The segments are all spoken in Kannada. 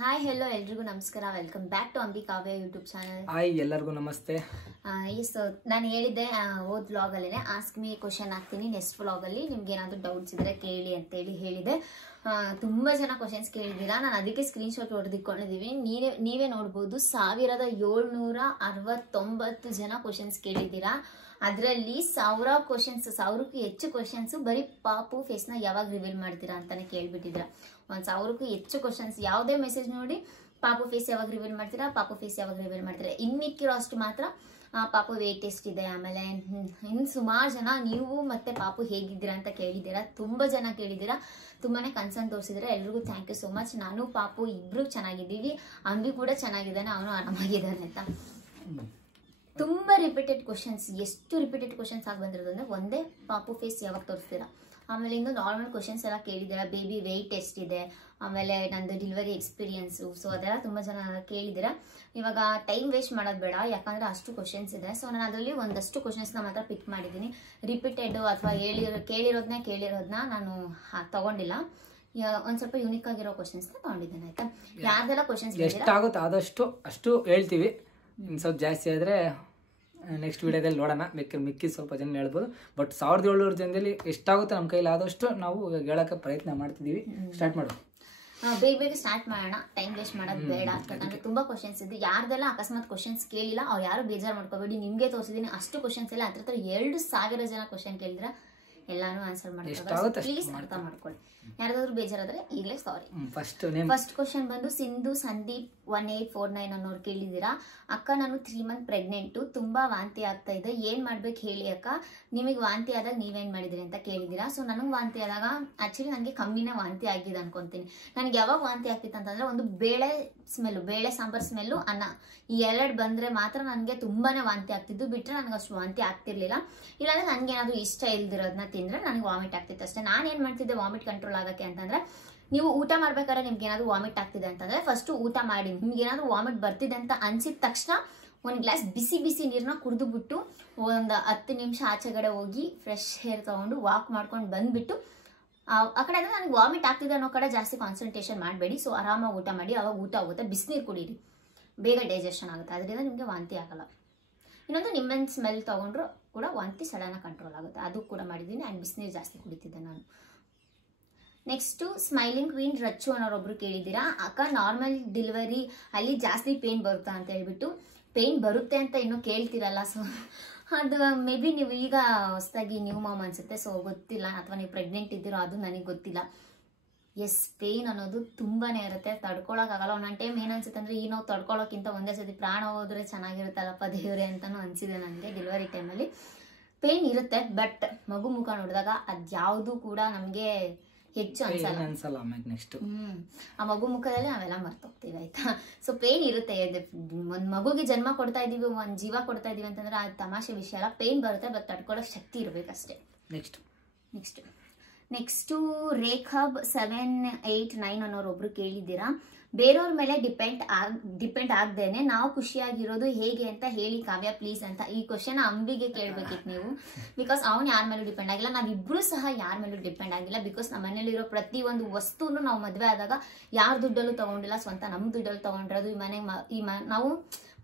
ಹಾಯ್ ಹೆಲೋ ಎಲ್ರಿಗೂ ನಮಸ್ಕಾರ. Welcome back to Ambi Kavya YouTube channel. Hi ಎಲ್ಲರಿಗೂ ನಮಸ್ತೆ. ಸೊ ನಾನು ಹೇಳಿದ್ದೆ ಓದ್ ವ್ಲಾಗಲ್ಲೇ ಆಸ್ಕ್ ಮೀ ಕ್ವಶನ್ ಹಾಕ್ತೀನಿ. ನೆಕ್ಸ್ಟ್ ವ್ಲಾಗಲ್ಲಿ ನಿಮ್ಗೆ ಏನಾದರೂ ಡೌಟ್ಸ್ ಇದ್ರೆ ಕೇಳಿ ಅಂತೇಳಿ ಹೇಳಿದೆ. ತುಂಬ ಜನ ಕ್ವಶನ್ಸ್ ಕೇಳಿದ್ದೀರಾ. ನಾನು ಅದಕ್ಕೆ ಸ್ಕ್ರೀನ್ಶಾಟ್ ಹೊಡೆದಿಟ್ಕೊಂಡಿದ್ದೀವಿ. ನೀವೇ ನೋಡ್ಬೋದು 1769 ಜನ ಕ್ವಶನ್ಸ್ ಕೇಳಿದ್ದೀರಾ. ಅದರಲ್ಲಿ 1000 ಕ್ವಶನ್ಸ್, 1000ಕ್ಕೂ ಹೆಚ್ಚು ಕ್ವಶನ್ಸ್ ಬರೀ ಪಾಪು ಫೇಸ್ನ ಯಾವಾಗ ರಿವೀಲ್ ಮಾಡ್ತೀರಾ ಅಂತಾನೆ ಕೇಳ್ಬಿಟ್ಟಿದ್ದೀರಾ. 1000ಕ್ಕೂ ಹೆಚ್ಚು ಕ್ವಶನ್ಸ್ ಯಾವುದೇ ಮೆಸೇಜ್ ನೋಡಿ ಪಾಪು ಫೇಸ್ ಯಾವಾಗ ರಿವೀಲ್ ಮಾಡ್ತೀರಾ, ಪಾಪು ಫೇಸ್ ಯಾವಾಗ ರಿವೀಲ್ ಮಾಡ್ತೀರಾ. ಇನ್ಮಿಕ್ಕಿರೋ ಅಷ್ಟು ಮಾತ್ರ ಪಾಪು ವೇಟ್ ಎಷ್ಟಿದೆ, ಆಮೇಲೆ ಇನ್ನು ಸುಮಾರು ಜನ ನೀವು ಮತ್ತೆ ಪಾಪು ಹೇಗಿದ್ದೀರಾ ಅಂತ ಕೇಳಿದ್ದೀರಾ. ತುಂಬ ಜನ ಕೇಳಿದ್ದೀರಾ, ತುಂಬಾನೇ ಕನ್ಸರ್ನ್ ತೋರಿಸಿದ್ರೆ. ಎಲ್ರಿಗೂ ಥ್ಯಾಂಕ್ ಯು ಸೋ ಮಚ್. ನಾನು ಪಾಪು ಇಬ್ರು ಚೆನ್ನಾಗಿದ್ದೀವಿ, ಅಂಬಿ ಕೂಡ ಚೆನ್ನಾಗಿದ್ದಾನೆ, ಅವನು ಆರಾಮಾಗಿದ್ದಾನೆ ಅಂತ. ತುಂಬ ರಿಪೀಟೆಡ್ ಕ್ವಶನ್ಸ್, ಎಷ್ಟು ರಿಪೀಟೆಡ್ ಕ್ವಶನ್ಸ್ ಆಗಿ ಬಂದಿರೋದು ಅಂದರೆ ಒಂದೇ ಪಾಪು ಫೇಸ್ ಯಾವಾಗ ತೋರಿಸ್ತೀರಾ. ಆಮೇಲೆ ಇನ್ನು ನಾರ್ಮಲ್ ಕ್ವಶನ್ಸ್ ಎಲ್ಲ ಕೇಳಿದ್ದೀರಾ. ಬೇಬಿ ವೆಯ್ಟ್ ಎಷ್ಟಿದೆ, ಆಮೇಲೆ ನಂದು ಡೆಲಿವರಿ ಎಕ್ಸ್ಪೀರಿಯನ್ಸು, ಸೊ ಅದೆಲ್ಲ ತುಂಬ ಜನ ಕೇಳಿದ್ದೀರಾ. ಇವಾಗ ಟೈಮ್ ವೇಸ್ಟ್ ಮಾಡೋದು ಬೇಡ, ಯಾಕಂದರೆ ಅಷ್ಟು ಕ್ವಶನ್ಸ್ ಇದೆ. ಸೊ ನಾನು ಅದರಲ್ಲಿ ಒಂದಷ್ಟು ಕ್ವಶನ್ಸ್ನ ಮಾತ್ರ ಪಿಕ್ ಮಾಡಿದ್ದೀನಿ. ರಿಪೀಟೆಡು ಅಥವಾ ಕೇಳಿರೋದನ್ನ ನಾನು ತಗೊಂಡಿಲ್ಲ. ಒಂದು ಸ್ವಲ್ಪ ಯೂನಿಕ್ ಆಗಿರೋ ಕ್ವಶನ್ಸ್ನ ತಗೊಂಡಿದ್ದೇನೆ. ಆಯ್ತಾ, ಯಾರ್ದೆಲ್ಲ ಕ್ವಶನ್ಸ್ ಎಷ್ಟಾಗುತ್ತೆ ಆದಷ್ಟು ಅಷ್ಟು ಹೇಳ್ತೀವಿ. ಇನ್ನು ಸ್ವಲ್ಪ ಜಾಸ್ತಿ ಆದರೆ ನೆಕ್ಸ್ಟ್ ವಿಡಿಯೋದಲ್ಲಿ ನೋಡೋಣ. ಮಿಕ್ಕಿ ಸ್ವಲ್ಪ ಜನ ಹೇಳ್ಬೋದು. ಬಟ್ 1700 ಜನದಲ್ಲಿ ಎಷ್ಟಾಗುತ್ತೆ ನಮ್ಮ ಕೈಲಿ ಆದಷ್ಟು ನಾವು ಹೇಳೋಕ್ಕೆ ಪ್ರಯತ್ನ ಮಾಡ್ತಿದ್ದೀವಿ. ಸ್ಟಾರ್ಟ್ ಮಾಡೋದು, ಬೇಗ ಸ್ಟಾರ್ಟ್ ಮಾಡೋಣ. ಟೈಮ್ ವೇಸ್ಟ್ ಮಾಡೋದು ಬೇಡ, ಯಾಕಂದ್ರೆ ತುಂಬಾ ಕ್ವಶನ್ಸ್ ಇದೆ. ಯಾರ್ದೆಲ್ಲ ಅಕಸ್ಮಾತ್ ಕ್ವಶನ್ಸ್ ಕೇಳಿಲ್ಲ ಅವ್ರು ಯಾರು ಬೇಜಾರು ಮಾಡ್ಕೋಬೇಡಿ. ನಿಮ್ಗೆ ತೋರಿಸಿದೀನಿ ಅಷ್ಟು ಕ್ವಶನ್ಸ್ ಎಲ್ಲ. ಹತ್ರ 2000 ಜನ ಕ್ವಶನ್ ಕೇಳಿದ್ರೆ ಎಲ್ಲಾನು ಆನ್ಸರ್ ಮಾಡ್ತಾರೆ. ಪ್ಲೀಸ್ ಅರ್ಥ ಮಾಡ್ಕೊಳ್ಳಿ. ಯಾರಾದ್ರೂ ಬೇಜಾರಾದ್ರೆ ಈಗಲೇ ಸಾರಿ. ಫಸ್ಟ್ ಕ್ವಶನ್ ಬಂದು ಸಿಂಧು ಸಂದೀಪ್ 1849 ಅನ್ನೋರು ಕೇಳಿದ್ದೀರಾ. ಅಕ್ಕ, ನಾನು 3 ಮಂತ್ ಪ್ರೆಗ್ನೆಂಟು, ತುಂಬಾ ವಾಂತಿ ಆಗ್ತಾ ಇದೆ, ಏನ್ ಮಾಡ್ಬೇಕು ಹೇಳಿ ಅಕ್ಕ. ನಿಮಗೆ ವಾಂತಿ ಆದಾಗ ನೀವೇನ್ ಮಾಡಿದ್ರಿ ಅಂತ ಕೇಳಿದ್ದೀರಾ. ಸೊ ನನಗೆ ವಾಂತಿ ಆದಾಗ ಆಕ್ಚುಲಿ ನನಗೆ ಕಮ್ಮಿನೇ ವಾಂತಿ ಆಗಿದೆ ಅನ್ಕೊಂತೀನಿ. ನನಗೆ ಯಾವಾಗ ವಾಂತಿ ಆಗ್ತಿತ್ತು ಅಂತಂದ್ರೆ ಒಂದು ಬೇಳೆ ಸಾಂಬಾರ್ ಸ್ಮೆಲ್ಲು, ಅನ್ನ, ಈ 2 ಬಂದ್ರೆ ಮಾತ್ರ ನನಗೆ ತುಂಬಾನೇ ವಾಂತಿ ಆಗ್ತಿದ್ದು. ಬಿಟ್ರೆ ನನಗೆ ಅಷ್ಟು ವಾಂತಿ ಆಗ್ತಿರ್ಲಿಲ್ಲ. ಇಲ್ಲಾಂದ್ರೆ ನನಗೇನಾದ್ರು ಇಷ್ಟ ಇಲ್ದಿರೋದನ್ನ ತಿಂದ್ರೆ ನನಗೆ ವಾಮಿಟ್ ಆಗ್ತಿತ್ತು ಅಷ್ಟೇ. ನಾನೇನ್ ಮಾಡ್ತಿದ್ದೆ ವಾಮಿಟ್ ಕಂಟ್ರೋಲ್ ಆಗಕ್ಕೆ ಅಂತಂದ್ರೆ, ನೀವು ಊಟ ಮಾಡ್ಬೇಕಾದ್ರೆ ನಿಮ್ಗೆ ಏನಾದ್ರು ವಾಮಿಟ್ ಆಗ್ತಿದೆ ಅಂತಂದ್ರೆ ಫಸ್ಟ್ ಊಟ ಮಾಡಿ. ನಿಮ್ಗೆ ಏನಾದ್ರು ವಾಮಿಟ್ ಬರ್ತಿದೆ ಅಂತ ಅನ್ಸಿದ ತಕ್ಷಣ ಒಂದು ಗ್ಲಾಸ್ ಬಿಸಿ ನೀರನ್ನ ಕುಡಿದು ಬಿಟ್ಟು ಒಂದು 10 ನಿಮಿಷ ಆಚೆಗಡೆ ಹೋಗಿ ಫ್ರೆಶ್ ಏರ್ ತಗೊಂಡು ವಾಕ್ ಮಾಡ್ಕೊಂಡು ಬಂದ್ಬಿಟ್ಟು ಆ ಕಡೆ ಅಂದ್ರೆ ನನಗೆ ವಾಮಿಟ್ ಆಗ್ತಿದೆ ಅನ್ನೋ ಕಡೆ ಜಾಸ್ತಿ ಕಾನ್ಸಂಟ್ರೇಷನ್ ಮಾಡಬೇಡಿ. ಸೊ ಆರಾಮಾಗಿ ಊಟ ಮಾಡಿ, ಅವಾಗ ಊಟ ಆಗುತ್ತೆ. ಬಿಸಿನೀರು ಕುಡೀರಿ, ಬೇಗ ಡೈಜೆಷನ್ ಆಗುತ್ತೆ. ಅದರಿಂದ ನಿಮಗೆ ವಾಂತಿ ಆಗಲ್ಲ. ಇನ್ನೊಂದು ನಿಂಬೆಹಣ್ಣು ಸ್ಮೆಲ್ ತಗೊಂಡ್ರು ಕೂಡ ವಾಂತಿ ಸಡನ್ ಕಂಟ್ರೋಲ್ ಆಗುತ್ತೆ. ಅದು ಕೂಡ ಮಾಡಿದ್ದೀನಿ. ಆ್ಯಂಡ್ ಬಿಸಿನೀರು ಜಾಸ್ತಿ ಕುಡಿತಿದ್ದೆ ನಾನು. ನೆಕ್ಸ್ಟು ಸ್ಮೈಲಿಂಗ್ ಕ್ವೀನ್ ರಚ್ಚು ಅನ್ನೋರೊಬ್ರು ಕೇಳಿದ್ದೀರಾ. ಅಕ್ಕ, ನಾರ್ಮಲ್ ಡೆಲಿವರಿ ಅಲ್ಲಿ ಜಾಸ್ತಿ ಪೇನ್ ಬರುತ್ತಾ ಅಂತ ಹೇಳ್ಬಿಟ್ಟು. ಪೇನ್ ಬರುತ್ತೆ ಅಂತ ಇನ್ನೂ ಕೇಳ್ತಿರಲ್ಲ. ಸೊ ಅದು ಮೇ ಬಿ ನೀವು ಈಗ ಹೊಸದಾಗಿ ನ್ಯೂ ಮಾಮ್ ಅನ್ಸುತ್ತೆ, ಸೊ ಗೊತ್ತಿಲ್ಲ. ಅಥವಾ ನೀವು ಪ್ರೆಗ್ನೆಂಟ್ ಇದ್ದೀರೋ ಅದು ನನಗೆ ಗೊತ್ತಿಲ್ಲ. ಎಸ್, ಪೇನ್ ಅನ್ನೋದು ತುಂಬಾನೇ ಇರುತ್ತೆ, ತಡ್ಕೊಳಕ್ಕಾಗಲ್ಲ. ಒಂದೊಂದು ಟೈಮ್ ಏನು ಅನ್ಸುತ್ತೆ ಅಂದರೆ ಈ ನೋವು ತಡ್ಕೊಳ್ಳೋಕ್ಕಿಂತ ಒಂದೇ ಸತಿ ಪ್ರಾಣ ಹೋದ್ರೆ ಚೆನ್ನಾಗಿರುತ್ತಲ್ಲಪ್ಪ ದೇವ್ರೆ ಅಂತಾನು ಅನ್ಸಿದೆ ನನಗೆ. ಡೆಲಿವರಿ ಟೈಮಲ್ಲಿ ಪೇನ್ ಇರುತ್ತೆ, ಬಟ್ ಮಗು ಮುಖ ನೋಡಿದಾಗ ಅದ್ಯಾವುದು ಕೂಡ ನಮಗೆ ಹೆಚ್ಚು ಅನ್ಸಲ್ಲ. ನೆಕ್ಸ್ಟ್ ಆ ಮಗು ಮುಖದಲ್ಲಿ ನಾವೆಲ್ಲ ಮರ್ತೋಗ್ತೀವಿ. ಆಯ್ತಾ, ಸೊ ಪೇನ್ ಇರುತ್ತೆ. ಒಂದ್ ಮಗುಗೆ ಜನ್ಮ ಕೊಡ್ತಾ ಇದೀವಿ, ಒಂದ್ ಜೀವ ಕೊಡ್ತಾ ಇದೀವಿ ಅಂತಂದ್ರೆ ಅದು ತಮಾಷೆ ವಿಷಯ ಅಲ್ಲ. ಪೇನ್ ಬರುತ್ತೆ, ಬಟ್ ತಡ್ಕೊಳ್ಳೋಕೆ ಶಕ್ತಿ ಇರ್ಬೇಕಷ್ಟೇ. ನೆಕ್ಸ್ಟು ರೇಖಾಬ್ 789 ಅನ್ನೋರೊಬ್ರು ಕೇಳಿದ್ದೀರಾ. ಬೇರೆಯವ್ರ ಮೇಲೆ ಡಿಪೆಂಡ್ ಆಗ್ದೇನೆ ನಾವು ಖುಷಿಯಾಗಿರೋದು ಹೇಗೆ ಅಂತ ಹೇಳಿ ಕಾವ್ಯ ಪ್ಲೀಸ್ ಅಂತ. ಈ ಕ್ವಶನ್ ಅಂಬಿಗೆ ಕೇಳ್ಬೇಕಿತ್ತು ನೀವು. ಬಿಕಾಸ್ ಅವ್ನು ಯಾರ ಮೇಲೂ ಡಿಪೆಂಡ್ ಆಗಿಲ್ಲ, ನಾವಿಬ್ರು ಸಹ ಯಾರ ಮೇಲೂ ಡಿಪೆಂಡ್ ಆಗಿಲ್ಲ. ಬಿಕಾಸ್ ನಮ್ಮ ಮನೇಲಿರೋ ಪ್ರತಿ ಒಂದು ವಸ್ತುನು ನಾವು ಮದುವೆ ಆದಾಗ ಯಾರ ದುಡ್ಡಲ್ಲೂ ತಗೊಂಡಿಲ್ಲ, ಸ್ವಂತ ನಮ್ಮ ದುಡ್ಡಲ್ಲಿ ತಗೊಂಡಿರೋದು. ನಾವು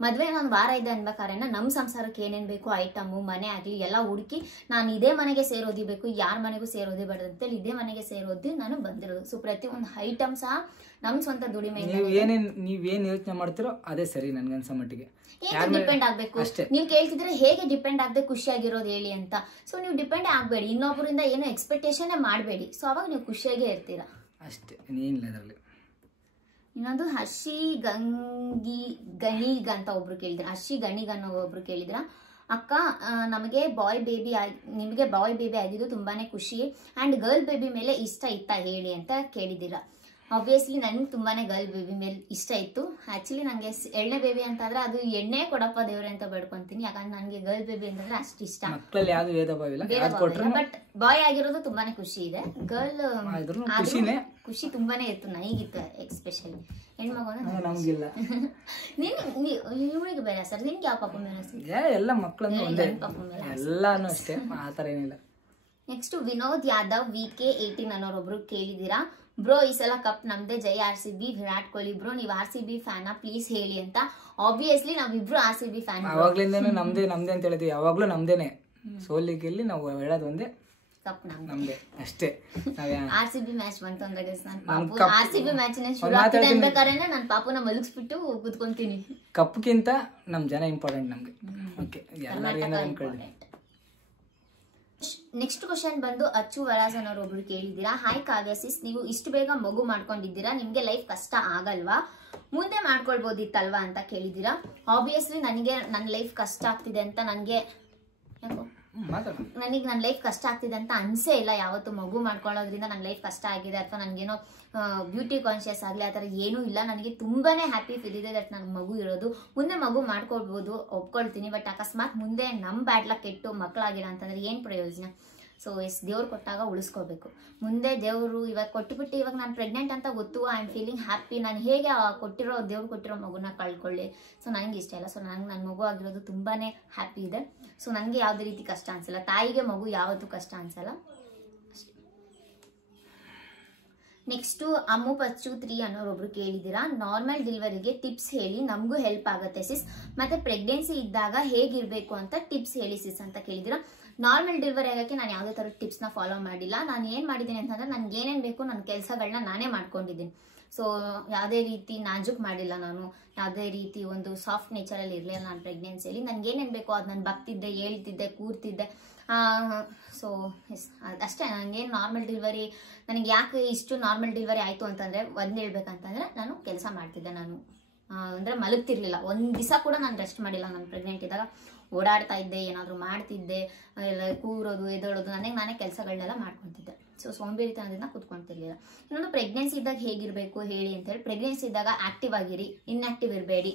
ಮದುವೆ ಒಂದು ವಾರ ಇದೆ ಅನ್ಬೇಕಾದ್ರೆ ನಮ್ಮ ಸಂಸಾರಕ್ಕೆ ಏನೇನು ಬೇಕು ಐಟಮು, ಮನೆ ಆಗಲಿ ಎಲ್ಲ ಹುಡುಕಿ ನಾನು ಇದೇ ಮನೆಗೆ ಸೇರೋದಿಬೇಕು, ಯಾರ ಮನೆಗೂ ಸೇರೋದೇ ಬೇಡ ಅಂತೇಳಿ ಇದೇ ಮನೆಗೆ ಸೇರೋದು ನಾನು ಬಂದಿರೋದು. ಸೊ ಪ್ರತಿ ಒಂದು ಐಟಮ್ ಸಹ ನಮ್ ಸ್ವಂತ ದುಡಿಮೆ. ನೀವೇನ್ ಯೋಚನೆ ಮಾಡ್ತಿರೋ ಅದೇ ಸರಿ ನನ್ಗನ್ಸೋ ಮಟ್ಟಿಗೆ. ಹೇಗೆ ಡಿಪೆಂಡ್ ಆಗ್ಬೇಕು ನೀವು ಕೇಳ್ತಿದ್ರೆ, ಹೇಗೆ ಡಿಪೆಂಡ್ ಆಗದೆ ಖುಷಿಯಾಗಿರೋದು ಹೇಳಿ ಅಂತ. ಸೊ ನೀವು ಡಿಪೆಂಡ್ ಆಗ್ಬೇಡಿ, ಇನ್ನೊಬ್ಬರಿಂದ ಏನು ಎಕ್ಸ್ಪೆಕ್ಟೇಷನ್ ಮಾಡಬೇಡಿ. ಸೊ ಅವಾಗ ನೀವು ಖುಷಿಯಾಗೇ ಇರ್ತೀರಾ ಅಷ್ಟೇ, ಏನಿಲ್ಲ ಅದರಲ್ಲಿ. ಇನ್ನೊಂದು ಹರ್ಷಿ ಗಣಿಗ್ ಅಂತ ಒಬ್ರು ಕೇಳಿದ್ರ. ಹರ್ಷಿ ಗಣಿಗ್ ಅನ್ನೋ ಒಬ್ರು ಕೇಳಿದ್ರ. ಅಕ್ಕ, ನಿಮಗೆ ಬಾಯ್ ಬೇಬಿ ಆಗಿದ್ದು ತುಂಬಾನೇ ಖುಷಿ. ಅಂಡ್ ಗರ್ಲ್ ಬೇಬಿ ಮೇಲೆ ಇಷ್ಟ ಇತ್ತಾ ಹೇಳಿ ಅಂತ ಕೇಳಿದ್ದೀರಾ. ಆಬ್ವಿಯಸ್ಲಿ ನನಗೆ ತುಂಬಾನೇ ಗರ್ಲ್ ಬೇಬಿ ಮೇಲೆ ಇಷ್ಟ ಇತ್ತು. ಆಕ್ಚುಲಿ ನನಗೆ ಎಣ್ಣೆ ಬೇಬಿ ಅಂತಂದ್ರೆ ಅದು ಎಣ್ಣೆ ಕೊಡಪ್ಪ ದೇವ್ರೆ ಅಂತ ಬೇಡ್ಕೊಂತೀನಿ. ಯಾಕಂದ್ರೆ ನನಗೆ ಗರ್ಲ್ ಬೇಬಿ ಅಂತಂದ್ರೆ ಅಷ್ಟು ಇಷ್ಟ. ಬಟ್ ಬಾಯ್ ಆಗಿರೋದು ತುಂಬಾನೇ ಖುಷಿ ಇದೆ. ಗರ್ಲ್ ಖುಷಿ ತುಂಬಾನೇ ಇತ್ತು, ನನಗಿತ್ತು ಎಕ್ಸ್ಪೆಷಲಿ. ಹೆಣ್ಮಗು ಇವಳಿಗೆ ಬೇರೆ ಸರ್, ನಿನ್ಗೆ ಯಾವ ಪಾಪ ಮೇಲೆ ಎಲ್ಲ ಮಕ್ಕಳನ್ನು ಎಲ್ಲಾನು ಅಷ್ಟೇ, ಆ ತರ ಏನಿಲ್ಲ. ನೆಕ್ಸ್ಟ್ ವಿನೋದ್ ಯಾದವ್ VK 18 ಅನ್ನೋರೊಬ್ರು ಕೇಳಿದ್ದೀರಾ. ಬ್ರೋ ಈ ಸಲ ಕಪ್ ನಮ್ದೇ, ಜೈ RCB, ವಿರಾಟ್ ಕೊಹ್ಲಿ. ಬ್ರೋ ನೀವು RCB ಫ್ಯಾನಾ ಪ್ಲೀಸ್ ಹೇಳಿ ಅಂತ. ಆಬ್ವಿಯಸ್ಲಿ ನಾವಿಬ್ರು RCB ಫ್ಯಾನ್. ಅವಾಗ್ಲಿಂದನೂ ನಮ್ದೇ ಅಂತ ಹೇಳಿದ್ವಿ, ಯಾವಾಗ್ಲೂ ನಮ್ದೇನೆ. ಸೋಲಿಗೆಲ್ಲಿ ನಾವು ಹೇಳೋದು ಒಂದೇ, ಕಪ್ ನಮ್ದೇ ಅಷ್ಟೇ. RCB ಮ್ಯಾಚ್ ಬಂತು ಅಂದ್ರೆ RCB ಮ್ಯಾಚ್ ಶುರು ಆಗ್ತಿದೆ ಅನ್ಬೇಕಾದ್ರೆ ನಾನು ಪಾಪುನ ಮಲಗಿಸ್ಬಿಟ್ಟು ಕೂತ್ಕೊಂತೀನಿ. ಕಪ್ಗಿಂತ ನಮ್ ಜನ ಇಂಪಾರ್ಟೆಂಟ್ ನಮ್ಗೆ. ಓಕೆ, ಎಲ್ಲರೂ ಏನೋ ಅನ್ಕೊಳ್ಳಿ. ನೆಕ್ಸ್ಟ್ ಕ್ವಶನ್ ಬಂದು ಅಚ್ಚು ವರಾಜನ್ ಅವರು ಒಬ್ರು ಕೇಳಿದ್ದೀರಾ. ಹಾಯ್ ಕಾವ್ಯ ಸಿಸ್, ನೀವು ಇಷ್ಟು ಬೇಗ ಮಗು ಮಾಡ್ಕೊಂಡಿದ್ದೀರಾ, ನಿಮ್ಗೆ ಲೈಫ್ ಕಷ್ಟ ಆಗಲ್ವಾ? ಮುಂದೆ ಮಾಡ್ಕೊಳ್ಬೋದಿತ್ತಲ್ವಾ ಅಂತ ಕೇಳಿದ್ದೀರಾ. ಆಬ್ವಿಯಸ್ಲಿ ನನಗೆ ನನ್ನ ಲೈಫ್ ಕಷ್ಟ ಆಗ್ತಿದೆ ಅಂತ ನನಗೆ ನನ್ನ ಲೈಫ್ ಕಷ್ಟ ಆಗ್ತಿದೆ ಅಂತ ಅನ್ಸೇ ಇಲ್ಲ ಯಾವತ್ತು. ಮಗು ಮಾಡ್ಕೊಳ್ಳೋದ್ರಿಂದ ನನ್ನ ಲೈಫ್ ಕಷ್ಟ ಆಗಿದೆ ಅಥವಾ ನನಗೇನೋ ಬ್ಯೂಟಿ ಕಾನ್ಶಿಯಸ್ ಆಗಲಿ ಆ ಥರ ಏನೂ ಇಲ್ಲ. ನನಗೆ ತುಂಬಾನೇ ಹ್ಯಾಪಿ ಫೀಲ್ ಇದೆ ದಟ್ ನನಗೆ ಮಗು ಇರೋದು. ಮುಂದೆ ಮಗು ಮಾಡ್ಕೊಳ್ಬೋದು, ಒಪ್ಕೊಳ್ತೀನಿ. ಬಟ್ ಅಕಸ್ಮಾತ್ ಮುಂದೆ ನಮ್ಮ ಬ್ಯಾಡ್ ಲಕ್ ಕೆಟ್ಟು ಮಕ್ಕಳಾಗಿಲ್ಲ ಅಂತಂದ್ರೆ ಏನು ಪ್ರಯೋಜನ? ಸೊ ದೇವ್ರು ಕೊಟ್ಟಾಗ ಉಳಿಸ್ಕೋಬೇಕು. ಮುಂದೆ ದೇವರು ಇವಾಗ ಕೊಟ್ಟುಬಿಟ್ಟು ಇವಾಗ ನಾನು ಪ್ರೆಗ್ನೆಂಟ್ ಅಂತ ಗೊತ್ತು, ಐ ಆಮ್ ಫೀಲಿಂಗ್ ಹ್ಯಾಪಿ. ನಾನು ಹೇಗೆ ದೇವ್ರು ಕೊಟ್ಟಿರೋ ಮಗುನ ಕಳ್ಕೊಳ್ಳಿ? ಸೊ ನನಗೆ ಇಷ್ಟ ಇಲ್ಲ. ಸೊ ನನಗೆ ನನ್ನ ಮಗು ಆಗಿರೋದು ತುಂಬಾ ಹ್ಯಾಪಿ ಇದೆ. ಸೊ ನನಗೆ ಯಾವುದೇ ರೀತಿ ಕಷ್ಟ ಅನ್ಸಲ್ಲ. ತಾಯಿಗೆ ಮಗು ಯಾವತ್ತೂ ಕಷ್ಟ ಅನ್ಸಲ್ಲ. ನೆಕ್ಸ್ಟು ಅಮ್ಮು ಪಚ್ಚು 3 ಅನ್ನೋರೊಬ್ರು ಕೇಳಿದ್ದೀರಾ. ನಾರ್ಮಲ್ ಡೆಲಿವರಿಗೆ ಟಿಪ್ಸ್ ಹೇಳಿ, ನಮಗೂ ಹೆಲ್ಪ್ ಆಗುತ್ತೆ ಸಿಸ್. ಮತ್ತೆ ಪ್ರೆಗ್ನೆನ್ಸಿ ಇದ್ದಾಗ ಹೇಗಿರಬೇಕು ಅಂತ ಟಿಪ್ಸ್ ಹೇಳಿ ಸಿಸ್ ಅಂತ ಕೇಳಿದ್ದೀರಾ. ನಾರ್ಮಲ್ ಡೆಲಿವರಿ ಆಗೋಕ್ಕೆ ನಾನು ಯಾವುದೇ ಥರದ ಟಿಪ್ಸ್ನ ಫಾಲೋ ಮಾಡಿಲ್ಲ. ನಾನು ಏನು ಮಾಡಿದ್ದೀನಿ ಅಂತಂದರೆ ನನಗೆ ಏನೇನು ಬೇಕು ನನ್ನ ಕೆಲಸಗಳನ್ನ ನಾನೇ ಮಾಡ್ಕೊಂಡಿದ್ದೀನಿ. ಸೊ ಯಾವುದೇ ರೀತಿ ನಾಜುಕ್ ಮಾಡಿಲ್ಲ ನಾನು, ಯಾವುದೇ ರೀತಿ ಒಂದು ಸಾಫ್ಟ್ ನೇಚರಲ್ಲಿ ಇರಲಿಲ್ಲ ನಾನು ಪ್ರೆಗ್ನೆನ್ಸಿಯಲ್ಲಿ. ನನಗೆ ಏನೇನು ಬೇಕೋ ಅದು ನಾನು ಬಗ್ತಿದ್ದೆ, ಹೇಳ್ತಿದ್ದೆ, ಕೂರ್ತಿದ್ದೆ. ಸೊ ಎಸ್ ಅಷ್ಟೇ. ನನಗೇನು ನಾರ್ಮಲ್ ಡೆಲಿವರಿ, ನನಗೆ ಯಾಕೆ ಇಷ್ಟು ನಾರ್ಮಲ್ ಡೆಲಿವರಿ ಆಯಿತು ಅಂತಂದರೆ ಒಂದು ಹೇಳ್ಬೇಕಂತಂದರೆ ನಾನು ಕೆಲಸ ಮಾಡ್ತಿದ್ದೆ. ನಾನು ಅಂದರೆ ಮಲಗ್ತಿರ್ಲಿಲ್ಲ, ಒಂದು ದಿವಸ ಕೂಡ ನಾನು ರೆಸ್ಟ್ ಮಾಡಿಲ್ಲ. ನಾನು ಪ್ರೆಗ್ನೆಂಟ್ ಇದ್ದಾಗ ಓಡಾಡ್ತಾ ಇದ್ದೆ, ಏನಾದರೂ ಮಾಡ್ತಿದ್ದೆ, ಎಲ್ಲ ಕೂರೋದು ಎದೋಳೋದು, ನಾನೇ ಕೆಲಸಗಳನ್ನೆಲ್ಲ ಮಾಡ್ಕೊತಿದ್ದೆ. ಸೊ ಸೋಂಬೇರಿತನದಿಂದ ಕೂತ್ಕೊಳ್ತಿರ್ಲಿಲ್ಲ. ಇನ್ನೊಂದು ಪ್ರೆಗ್ನೆನ್ಸಿ ಇದ್ದಾಗ ಹೇಗಿರಬೇಕು ಹೇಳಿ ಅಂತೇಳಿ, ಪ್ರೆಗ್ನೆನ್ಸಿ ಇದ್ದಾಗ ಆ್ಯಕ್ಟಿವ್ ಆಗಿರಿ, ಇನ್ಆ್ಯಕ್ಟಿವ್ ಇರಬೇಡಿ.